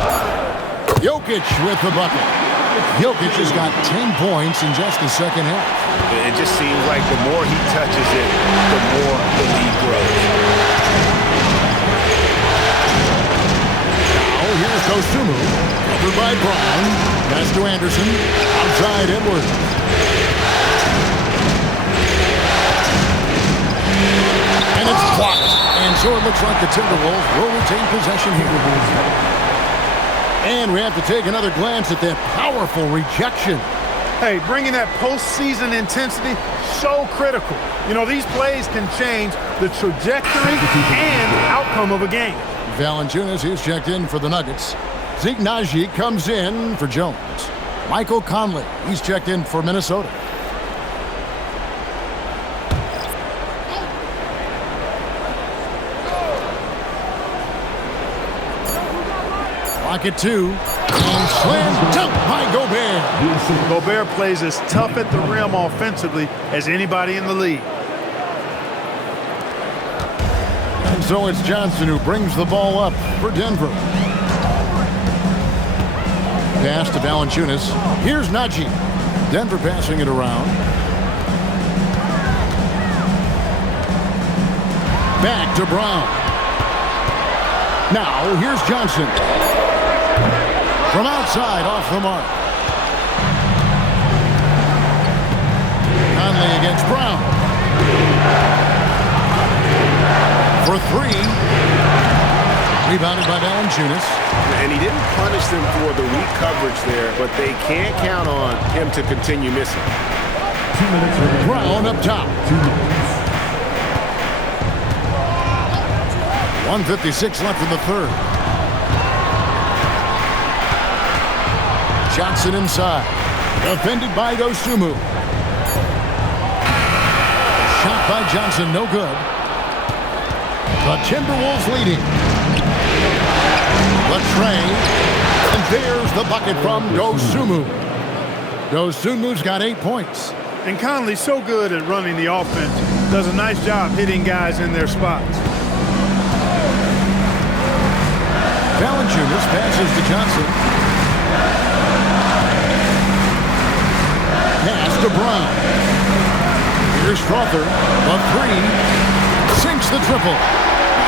Jokic with the bucket. Jokic has got 10 points in just the second half. It just seems like the more he touches it, the more the lead grows. Now here's Dosunmu. Covered by Brown. Pass to Anderson. Outside Edwards. And it's blocked. And so it looks like the Timberwolves will retain possession here. And we have to take another glance at that powerful rejection. Hey, bringing that postseason intensity, so critical. You know, these plays can change the trajectory and outcome of a game. Valanciunas is checked in for the Nuggets. Zeke Naji comes in for Jones. Michael Conley, he's checked in for Minnesota. Rocket 2. And slam dunk by Gobert. Gobert plays as tough at the rim offensively as anybody in the league. And so it's Johnson who brings the ball up for Denver. Pass to Valanciunas. Here's Naji. Denver passing it around. Back to Brown. Now here's Johnson. From outside, off the mark. Conley against Brown. For three. Rebounded by Valanciunas. And he didn't punish them for the weak coverage there, but they can't count on him to continue missing. 2 minutes remaining. Brown up top. 2 minutes. 1:56 left in the third. Johnson inside. Defended by Dosunmu. Shot by Johnson, no good. The Timberwolves leading. The tray. And there's the bucket from Dosunmu. Dosunmu's got 8 points. And Conley's so good at running the offense. Does a nice job hitting guys in their spots. Valanciunas passes to Johnson. Pass to Brown. Here's Strother. The three. Sinks the triple.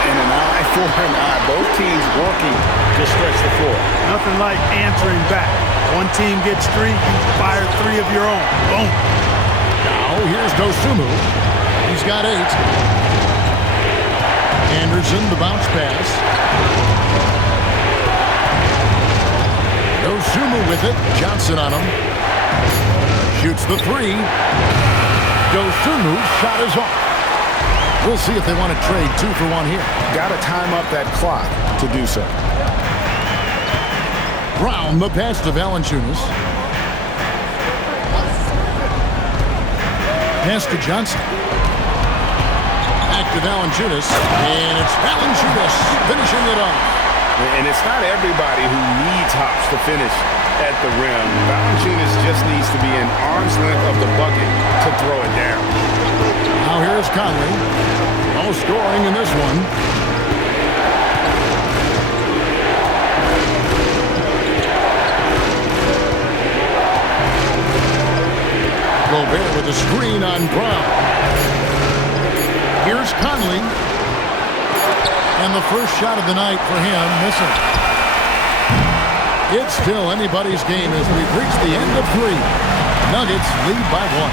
And an eye for an eye. Both teams working to stretch the floor. Nothing like answering back. One team gets three, you fire three of your own. Boom. Now here's Dosunmu. He's got 8. Anderson, the bounce pass. Dosunmu with it. Johnson on him. Shoots the three. Dosunmu's shot is off. We'll see if they want to trade 2 for 1 here. Got to time up that clock to do so. Brown, the pass to Valanciunas. Pass to Johnson. Back to Valanciunas. And it's Valanciunas finishing it off. And it's not everybody who needs hops to finish at the rim. Valanciunas just needs to be an arm's length of the bucket to throw it down. Now here's Conley. No scoring in this one. Gobert with a screen on Brown. Here's Conley. And the first shot of the night for him, missing. It's still anybody's game as we've reached the end of 3. Nuggets lead by 1.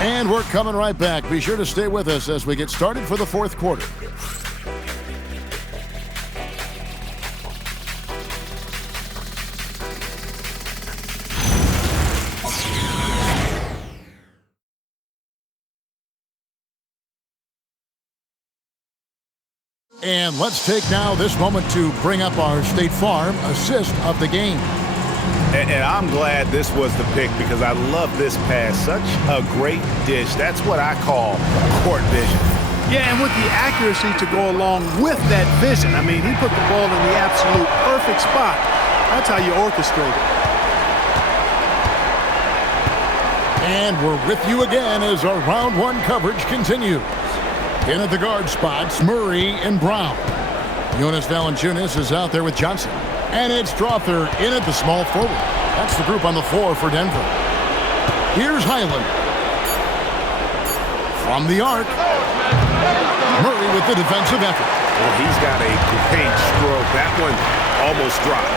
And we're coming right back. Be sure to stay with us as we get started for the 4th quarter. And let's take now this moment to bring up our State Farm assist of the game. And I'm glad this was the pick because I love this pass. Such a great dish. That's what I call court vision. Yeah, and with the accuracy to go along with that vision. I mean, he put the ball in the absolute perfect spot. That's how you orchestrate it. And we're with you again as our round 1 coverage continues. In at the guard spots, Murray and Brown. Jonas Valanciunas is out there with Johnson. And it's Strother in at the small forward. That's the group on the floor for Denver. Here's Highland. From the arc. Murray with the defensive effort. Well, he's got a great stroke. That one almost dropped.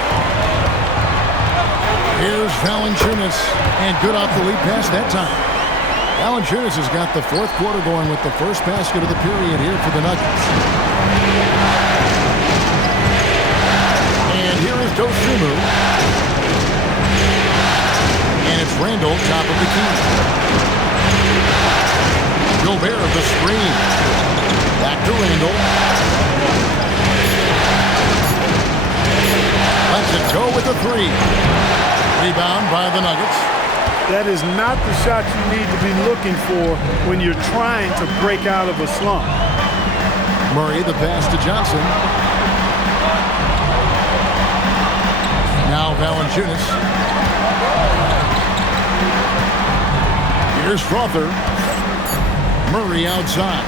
Here's Valanciunas. And good off the lead pass that time. Valanciunas has got the fourth quarter going with the first basket of the period here for the Nuggets. And here is Dosunmu. And it's Randall, top of the key. Gobert the screen. Back to Randall. Lets it go with the three. Rebound by the Nuggets. That is not the shot you need to be looking for when you're trying to break out of a slump. Murray the pass to Johnson. Now Valanciunas. Here's Strother. Murray outside.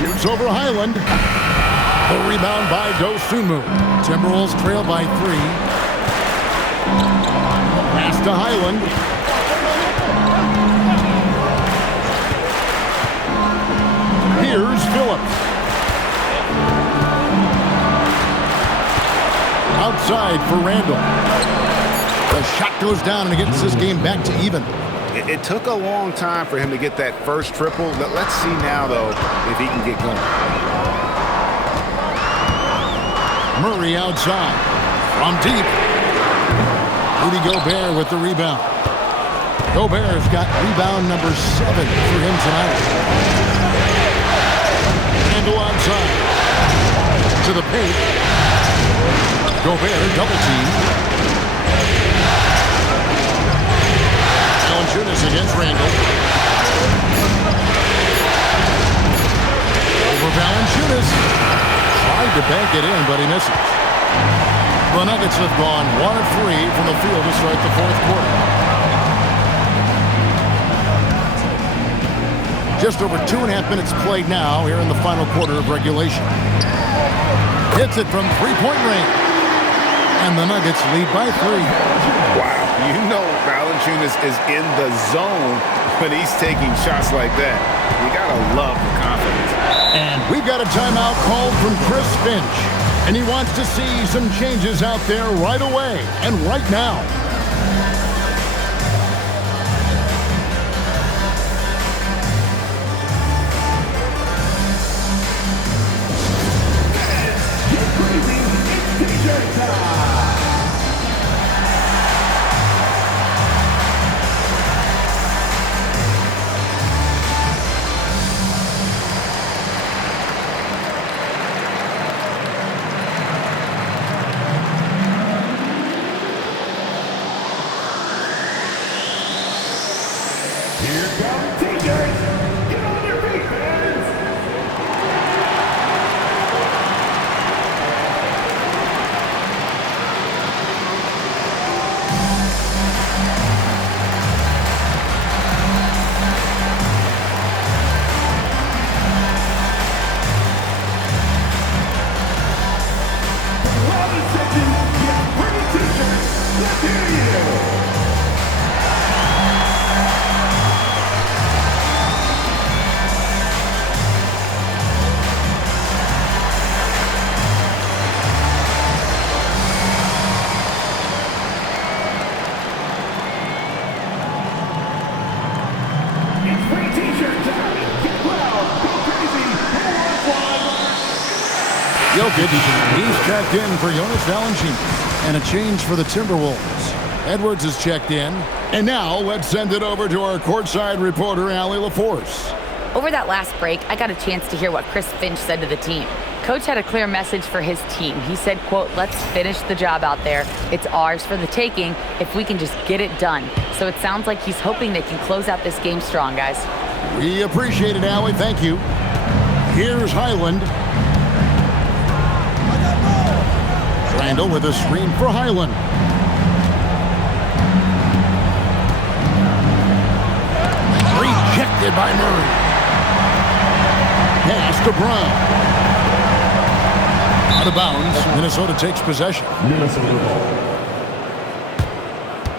Shoots over Highland. The rebound by Dosunmu. Timberwolves trail by 3. Pass to Highland. Here's Phillips. Outside for Randall. The shot goes down and it gets this game back to even. It took a long time for him to get that first triple. Let's see now, though, if he can get going. Murray outside. From deep. Rudy Gobert with the rebound. Gobert's got rebound number 7 for him tonight. Randall outside. To the paint. Gobert double team. Valanciunas against Randall. Over Valanciunas. Tried to bank it in, but he misses. The Nuggets have gone 1 of 3 from the field to start the fourth quarter. Just over 2.5 minutes played now here in the final quarter of regulation. Hits it from three-point range. And the Nuggets lead by 3. Wow. You know Valanciunas is in the zone when he's taking shots like that. You gotta love the confidence. And we've got a timeout called from Chris Finch. And he wants to see some changes out there right away and right now. He's checked in for Jonas Valanciunas. And a change for the Timberwolves. Edwards is checked in. And now let's send it over to our courtside reporter, Allie LaForce. Over that last break, I got a chance to hear what Chris Finch said to the team. Coach had a clear message for his team. He said, quote, "Let's finish the job out there. It's ours for the taking if we can just get it done." So it sounds like he's hoping they can close out this game strong, guys. We appreciate it, Allie. Thank you. Here's Highland. Randall with a screen for Highland. Rejected by Murray. to Brown. Out of bounds. Minnesota takes possession. Minnesota ball.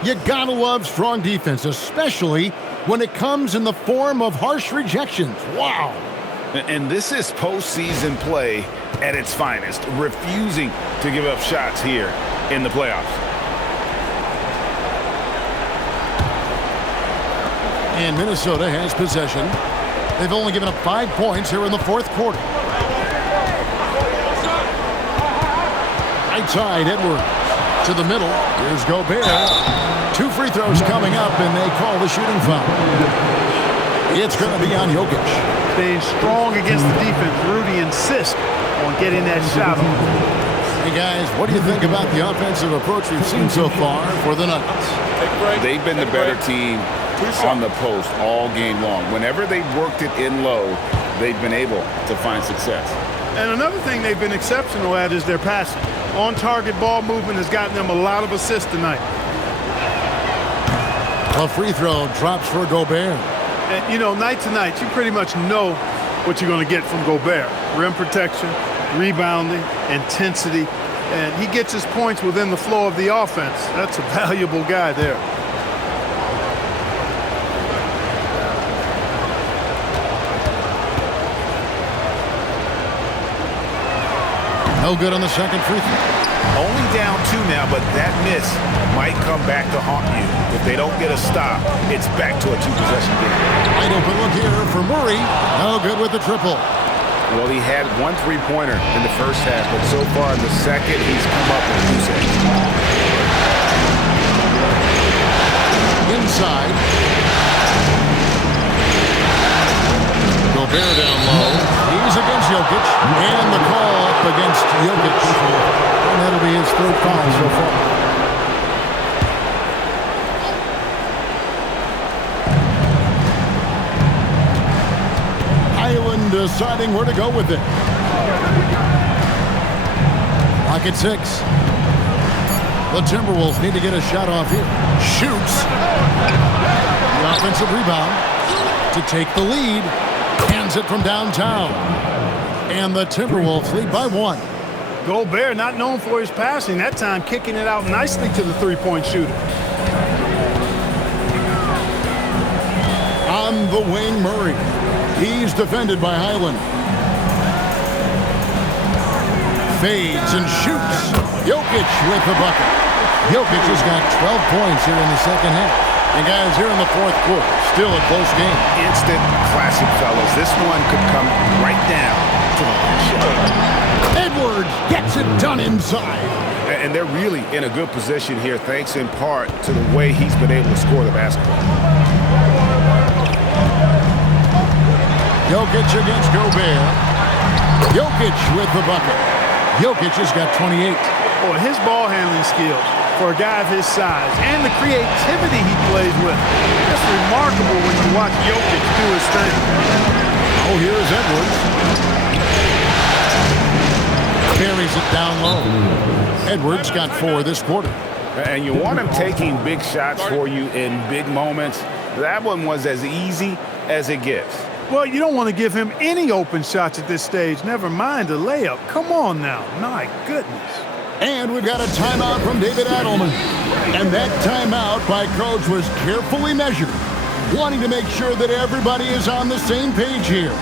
You gotta love strong defense, especially when it comes in the form of harsh rejections. Wow. And this is postseason play at its finest, refusing to give up shots here in the playoffs. And Minnesota has possession. They've only given up 5 points here in the fourth quarter. Right side, Edwards to the middle. Here's Gobert. 2 free throws coming up, and they call the shooting foul. It's going to be on Jokic. Staying strong against the defense. Rudy insists on getting that shot off. Hey, guys, what do you think about the offensive approach we've seen so far for the Nuggets? They've been the better team on the post all game long. Whenever they've worked it in low, they've been able to find success. And another thing they've been exceptional at is their passing. On-target ball movement has gotten them a lot of assists tonight. A free throw drops for Gobert. And, you know, night to night, you pretty much know what you're going to get from Gobert. Rim protection, rebounding, intensity. And he gets his points within the flow of the offense. That's a valuable guy there. No good on the second free throw. Only down 2 now, but that miss might come back to haunt you. If they don't get a stop, it's back to a 2-possession game. Wide open look here for Murray. No good with the triple. Well, he had 1 3-pointer in the first half, but so far in the second, he's come up with 2 saves. Inside. Gobert down low. He's against Jokic. And the call up against Jokic. And that'll be his 3rd foul so far. Highland deciding where to go with it. Lock at 6. The Timberwolves need to get a shot off here. Shoots. The offensive rebound to take the lead. Hands it from downtown. And the Timberwolves lead by 1. Gobert, not known for his passing, that time kicking it out nicely to the three-point shooter. On the wing, Murray. He's defended by Highland. Fades and shoots. Jokic with the bucket. Jokic has got 12 points here in the second half. And guys, here in the fourth quarter, still a close game. Instant classic, fellas. This one could come right down to the last shot. Edwards gets it done inside. And they're really in a good position here, thanks in part to the way he's been able to score the basketball. Jokic against Gobert. Jokic with the bucket. Jokic has got 28. Boy, his ball handling skills for a guy of his size and the creativity he plays with. It's remarkable when you watch Jokic do his thing. Oh, here's Edwards. Carries it down low. Edwards got 4 this quarter. And you want him taking big shots for you in big moments. That one was as easy as it gets. Well, you don't want to give him any open shots at this stage. Never mind a layup. Come on now. My goodness. And we've got a timeout from David Adelman. And that timeout by Coach was carefully measured, wanting to make sure that everybody is on the same page here.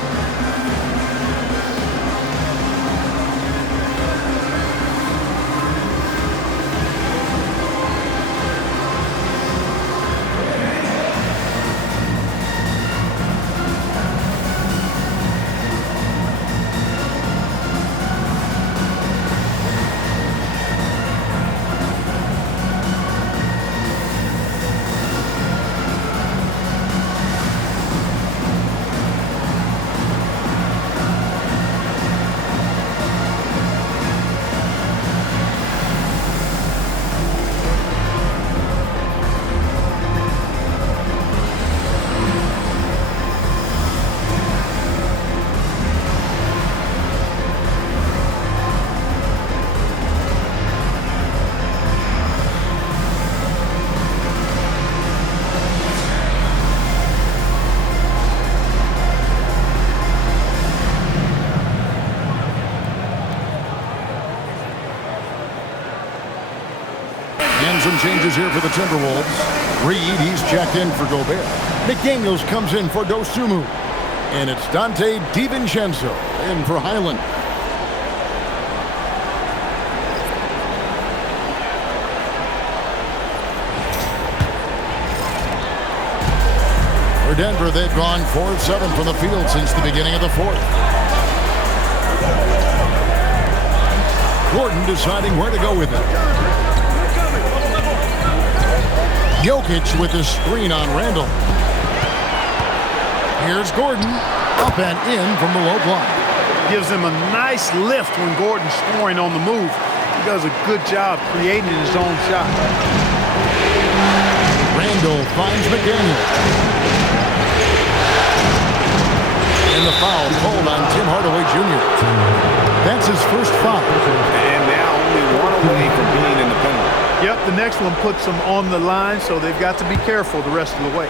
some changes here for the Timberwolves. Reed, he's checked in for Gobert. McDaniels comes in for Dosunmu. And it's Dante DiVincenzo in for Highland. For Denver, they've gone 4 of 7 from the field since the beginning of the fourth. Gordon deciding where to go with it. Jokic with his screen on Randall. Here's Gordon, up and in from the low block. Gives him a nice lift when Gordon's scoring on the move. He does a good job creating his own shot. Randall finds McDaniel. And the foul called on Tim Hardaway Jr. That's his first foul. And now only one away from being in the penalty. Yep, the next one puts them on the line, so they've got to be careful the rest of the way.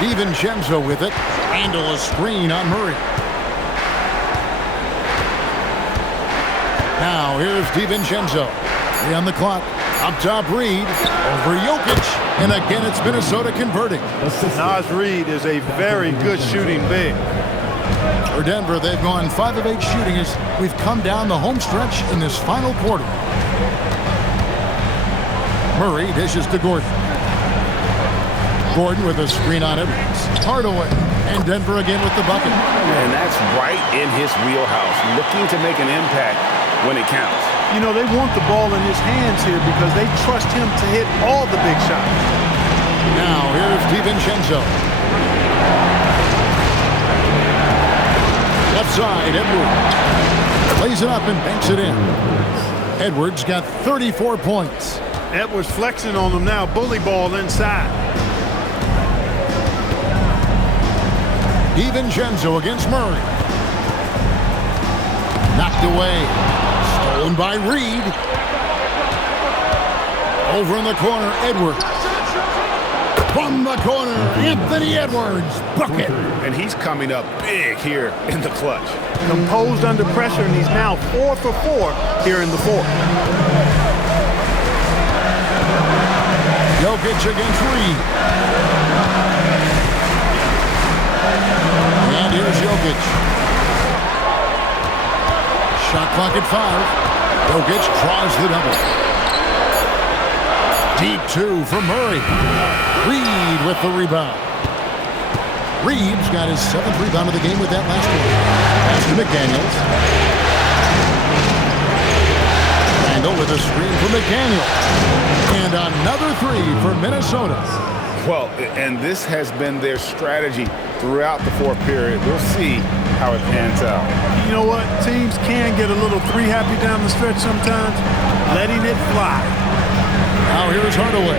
DiVincenzo with it. Randall a screen on Murray. Now here's DiVincenzo. 3 on the clock. Up top, Reed. Over Jokic. And again, it's Minnesota converting. Naz Reid is a very good shooting big. For Denver, they've gone 5 of 8 shooting as we've come down the home stretch in this final quarter. Murray dishes to Gordon. Gordon with a screen on Edwards. Hardaway. And Denver again with the bucket. And that's right in his wheelhouse. Looking to make an impact when it counts. You know, they want the ball in his hands here because they trust him to hit all the big shots. Now, here's DiVincenzo. Left side, Edwards. Plays it up and banks it in. Edwards got 34 points. Edwards flexing on them now. Bully ball inside. DiVincenzo against Murray. Knocked away. Stolen by Reed. Over in the corner, Edwards. From the corner, Anthony Edwards. Bucket. And he's coming up big here in the clutch. Composed under pressure, and he's now 4 for 4 here in the fourth. Jokic against Reed. And here's Jokic. Shot clock at 5. Jokic draws the double. Deep 2 from Murray. Reed with the rebound. Reed's got his 7th rebound of the game with that last one. Pass to McDaniels. Randall with a screen for McDaniel. And another 3 for Minnesota. Well, and this has been their strategy throughout the fourth period. We'll see how it pans out. You know what? Teams can get a little 3-happy down the stretch sometimes. Letting it fly. Now here's Hardaway.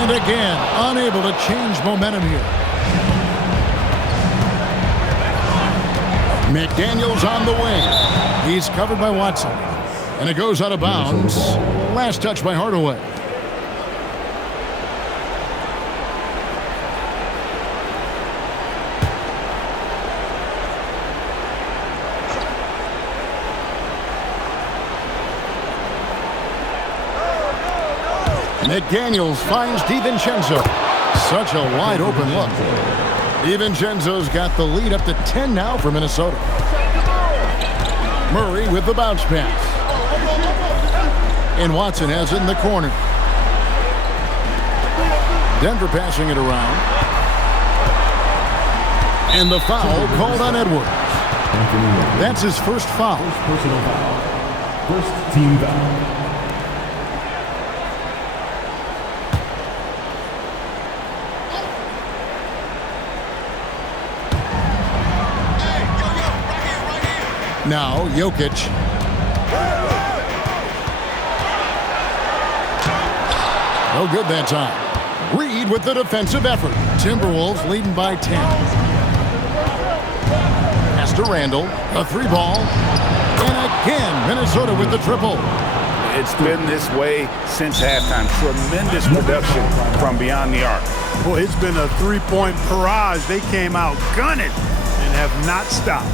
And again, unable to change momentum here. McDaniels on the wing. He's covered by Watson. And it goes out of bounds. Last touch by Hardaway. McDaniels finds DiVincenzo. Such a wide open look. DiVincenzo's got the lead up to 10 now for Minnesota. Murray with the bounce pass. And Watson has it in the corner. Denver passing it around. And the foul called on Edwards. That's his first foul. First personal foul. First team foul. Now, Jokic. No good that time. Reed with the defensive effort. Timberwolves leading by 10. Pass to Randall. A 3-ball. And again, Minnesota with the triple. It's been this way since halftime. Tremendous production from beyond the arc. Well, it's been a 3-point barrage. They came out gunning and have not stopped.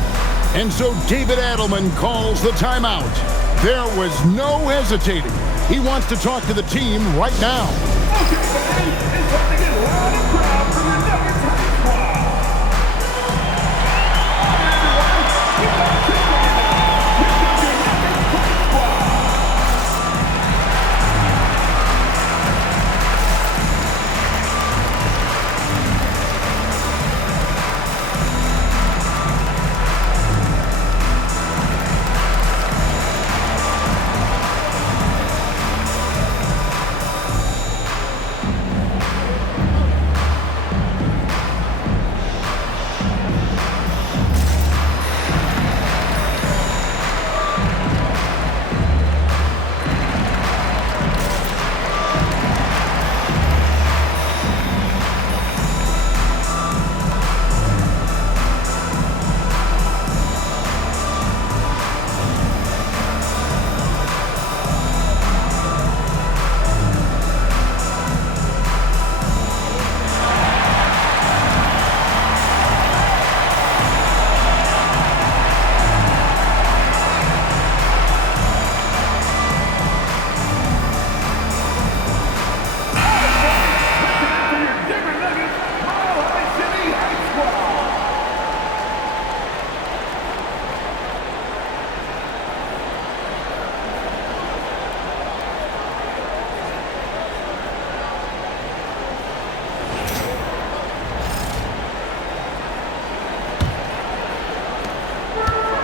And so David Adelman calls the timeout. There was no hesitating. He wants to talk to the team right now.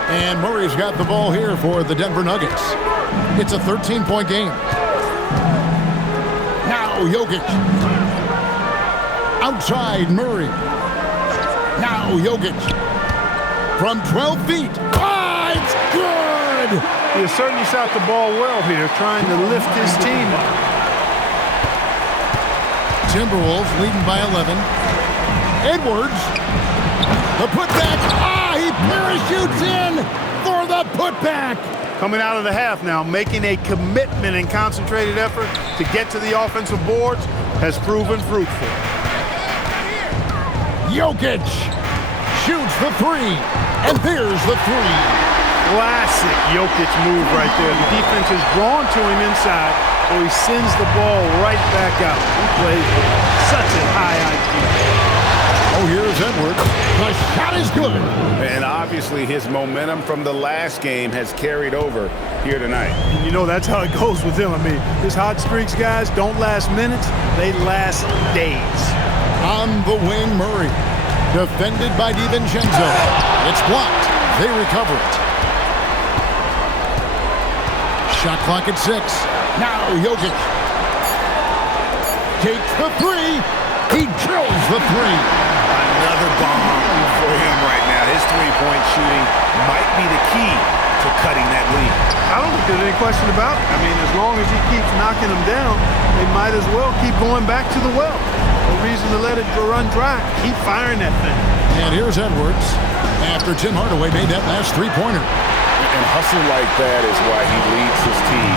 And Murray's got the ball here for the Denver Nuggets. It's a 13-point game. Now Jokic. Outside Murray. Now Jokic. From 12 feet. Ah, it's good! He has certainly shot the ball well here, trying to lift his team up. Timberwolves leading by 11. Edwards. The putback. Ah, he parachutes in for the putback. Coming out of the half now, making a commitment and concentrated effort to get to the offensive boards has proven fruitful. Jokic shoots the three, and there's the three. Classic Jokic move right there. The defense is drawn to him inside, so he sends the ball right back out. He plays with such a high IQ. Oh, here's Edwards. The shot is good. And obviously his momentum from the last game has carried over here tonight. And you know, that's how it goes with him. I mean, his hot streaks, guys, don't last minutes. They last days. On the wing, Murray. Defended by DiVincenzo. It's blocked. They recover it. Shot clock at 6. Now Jokic. Takes the three. He drills the three. Another bomb for him right now. His three-point shooting might be the key to cutting that lead. I don't think there's any question about it. I mean, as long as he keeps knocking them down, they might as well keep going back to the well. No reason to let it run dry. Keep firing that thing. And here's Edwards after Tim Hardaway made that last three-pointer. And hustle like that is why he leads his team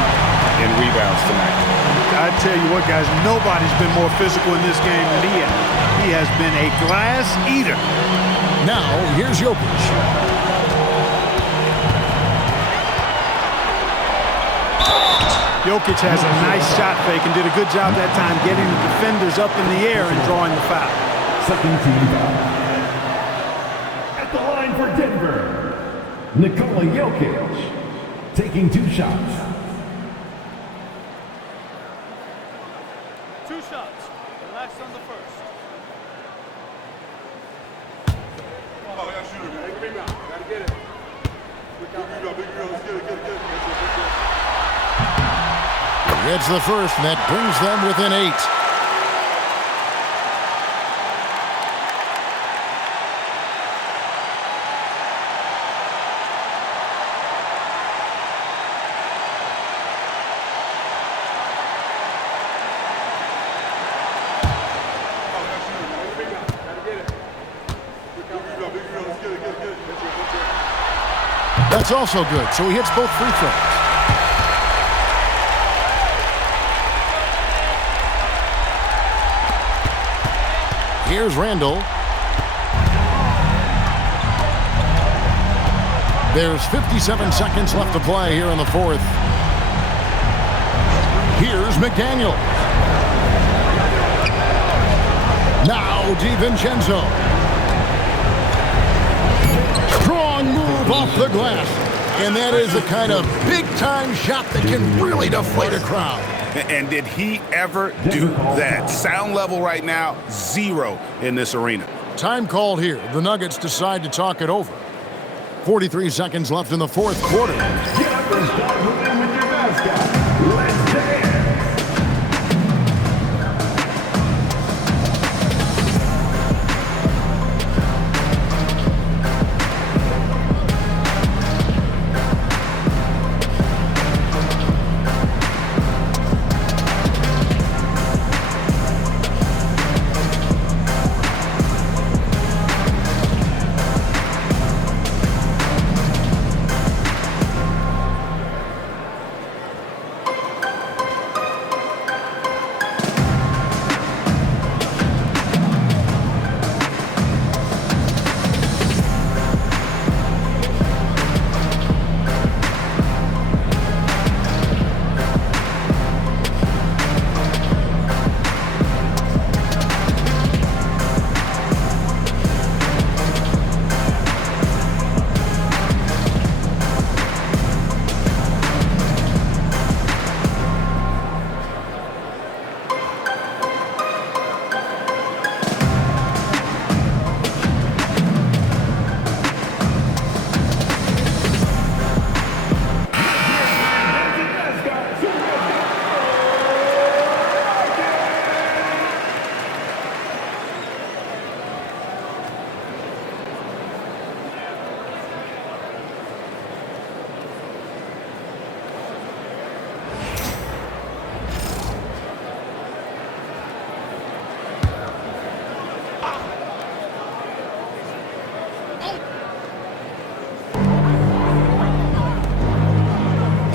in rebounds tonight. I tell you what, guys, nobody's been more physical in this game than he has. He has been a glass eater. Now, here's Jokic. Jokic has a nice shot fake and did a good job that time getting the defenders up in the air and drawing the foul. Second team foul. At the line for Denver, Nikola Jokic taking 2 shots. 2 shots. The last on the first. Oh, I got to shoot it, man. Hey, rebound. Got to get it. Big rebound. Let's get it. Gets the first, and that brings them within 8. That's also good, so he hits both free throws. Here's Randall. There's 57 seconds left to play here in the fourth. Here's McDaniel. Now DiVincenzo. Strong move off the glass. And that is the kind of big-time shot that can really deflate a crowd. And did he ever do that? Sound level right now, 0 in this arena. Time called here. The Nuggets decide to talk it over. 43 seconds left in the fourth quarter. Get up and start moving with your mascot. Let's dance.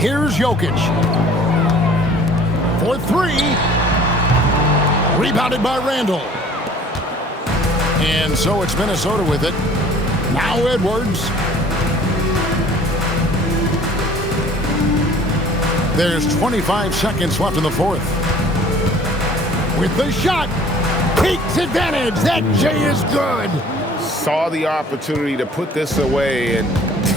Here's Jokic. For three. Rebounded by Randall. And so it's Minnesota with it. Now Edwards. There's 25 seconds left in the fourth. With the shot. Takes advantage. That J is good. Saw the opportunity to put this away and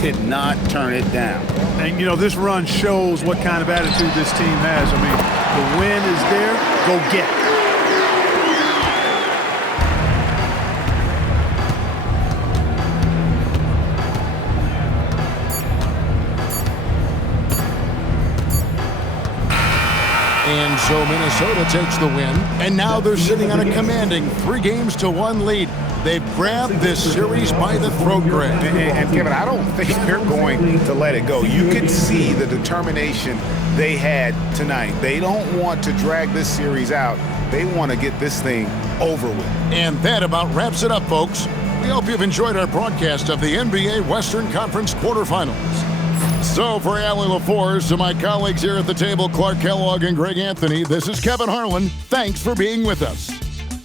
did not turn it down. And, you know, this run shows what kind of attitude this team has. I mean, the win is there. Go get it. And so Minnesota takes the win. And now they're sitting on a commanding 3-1 lead. They've grabbed this series by the throat, Greg. And Kevin, I don't think they're going to let it go. You could see the determination they had tonight. They don't want to drag this series out. They want to get this thing over with. And that about wraps it up, folks. We hope you've enjoyed our broadcast of the NBA Western Conference Quarterfinals. So for Allie LaForce, to my colleagues here at the table, Clark Kellogg and Greg Anthony, this is Kevin Harlan. Thanks for being with us.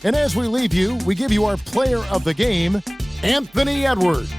And as we leave you, we give you our player of the game, Anthony Edwards.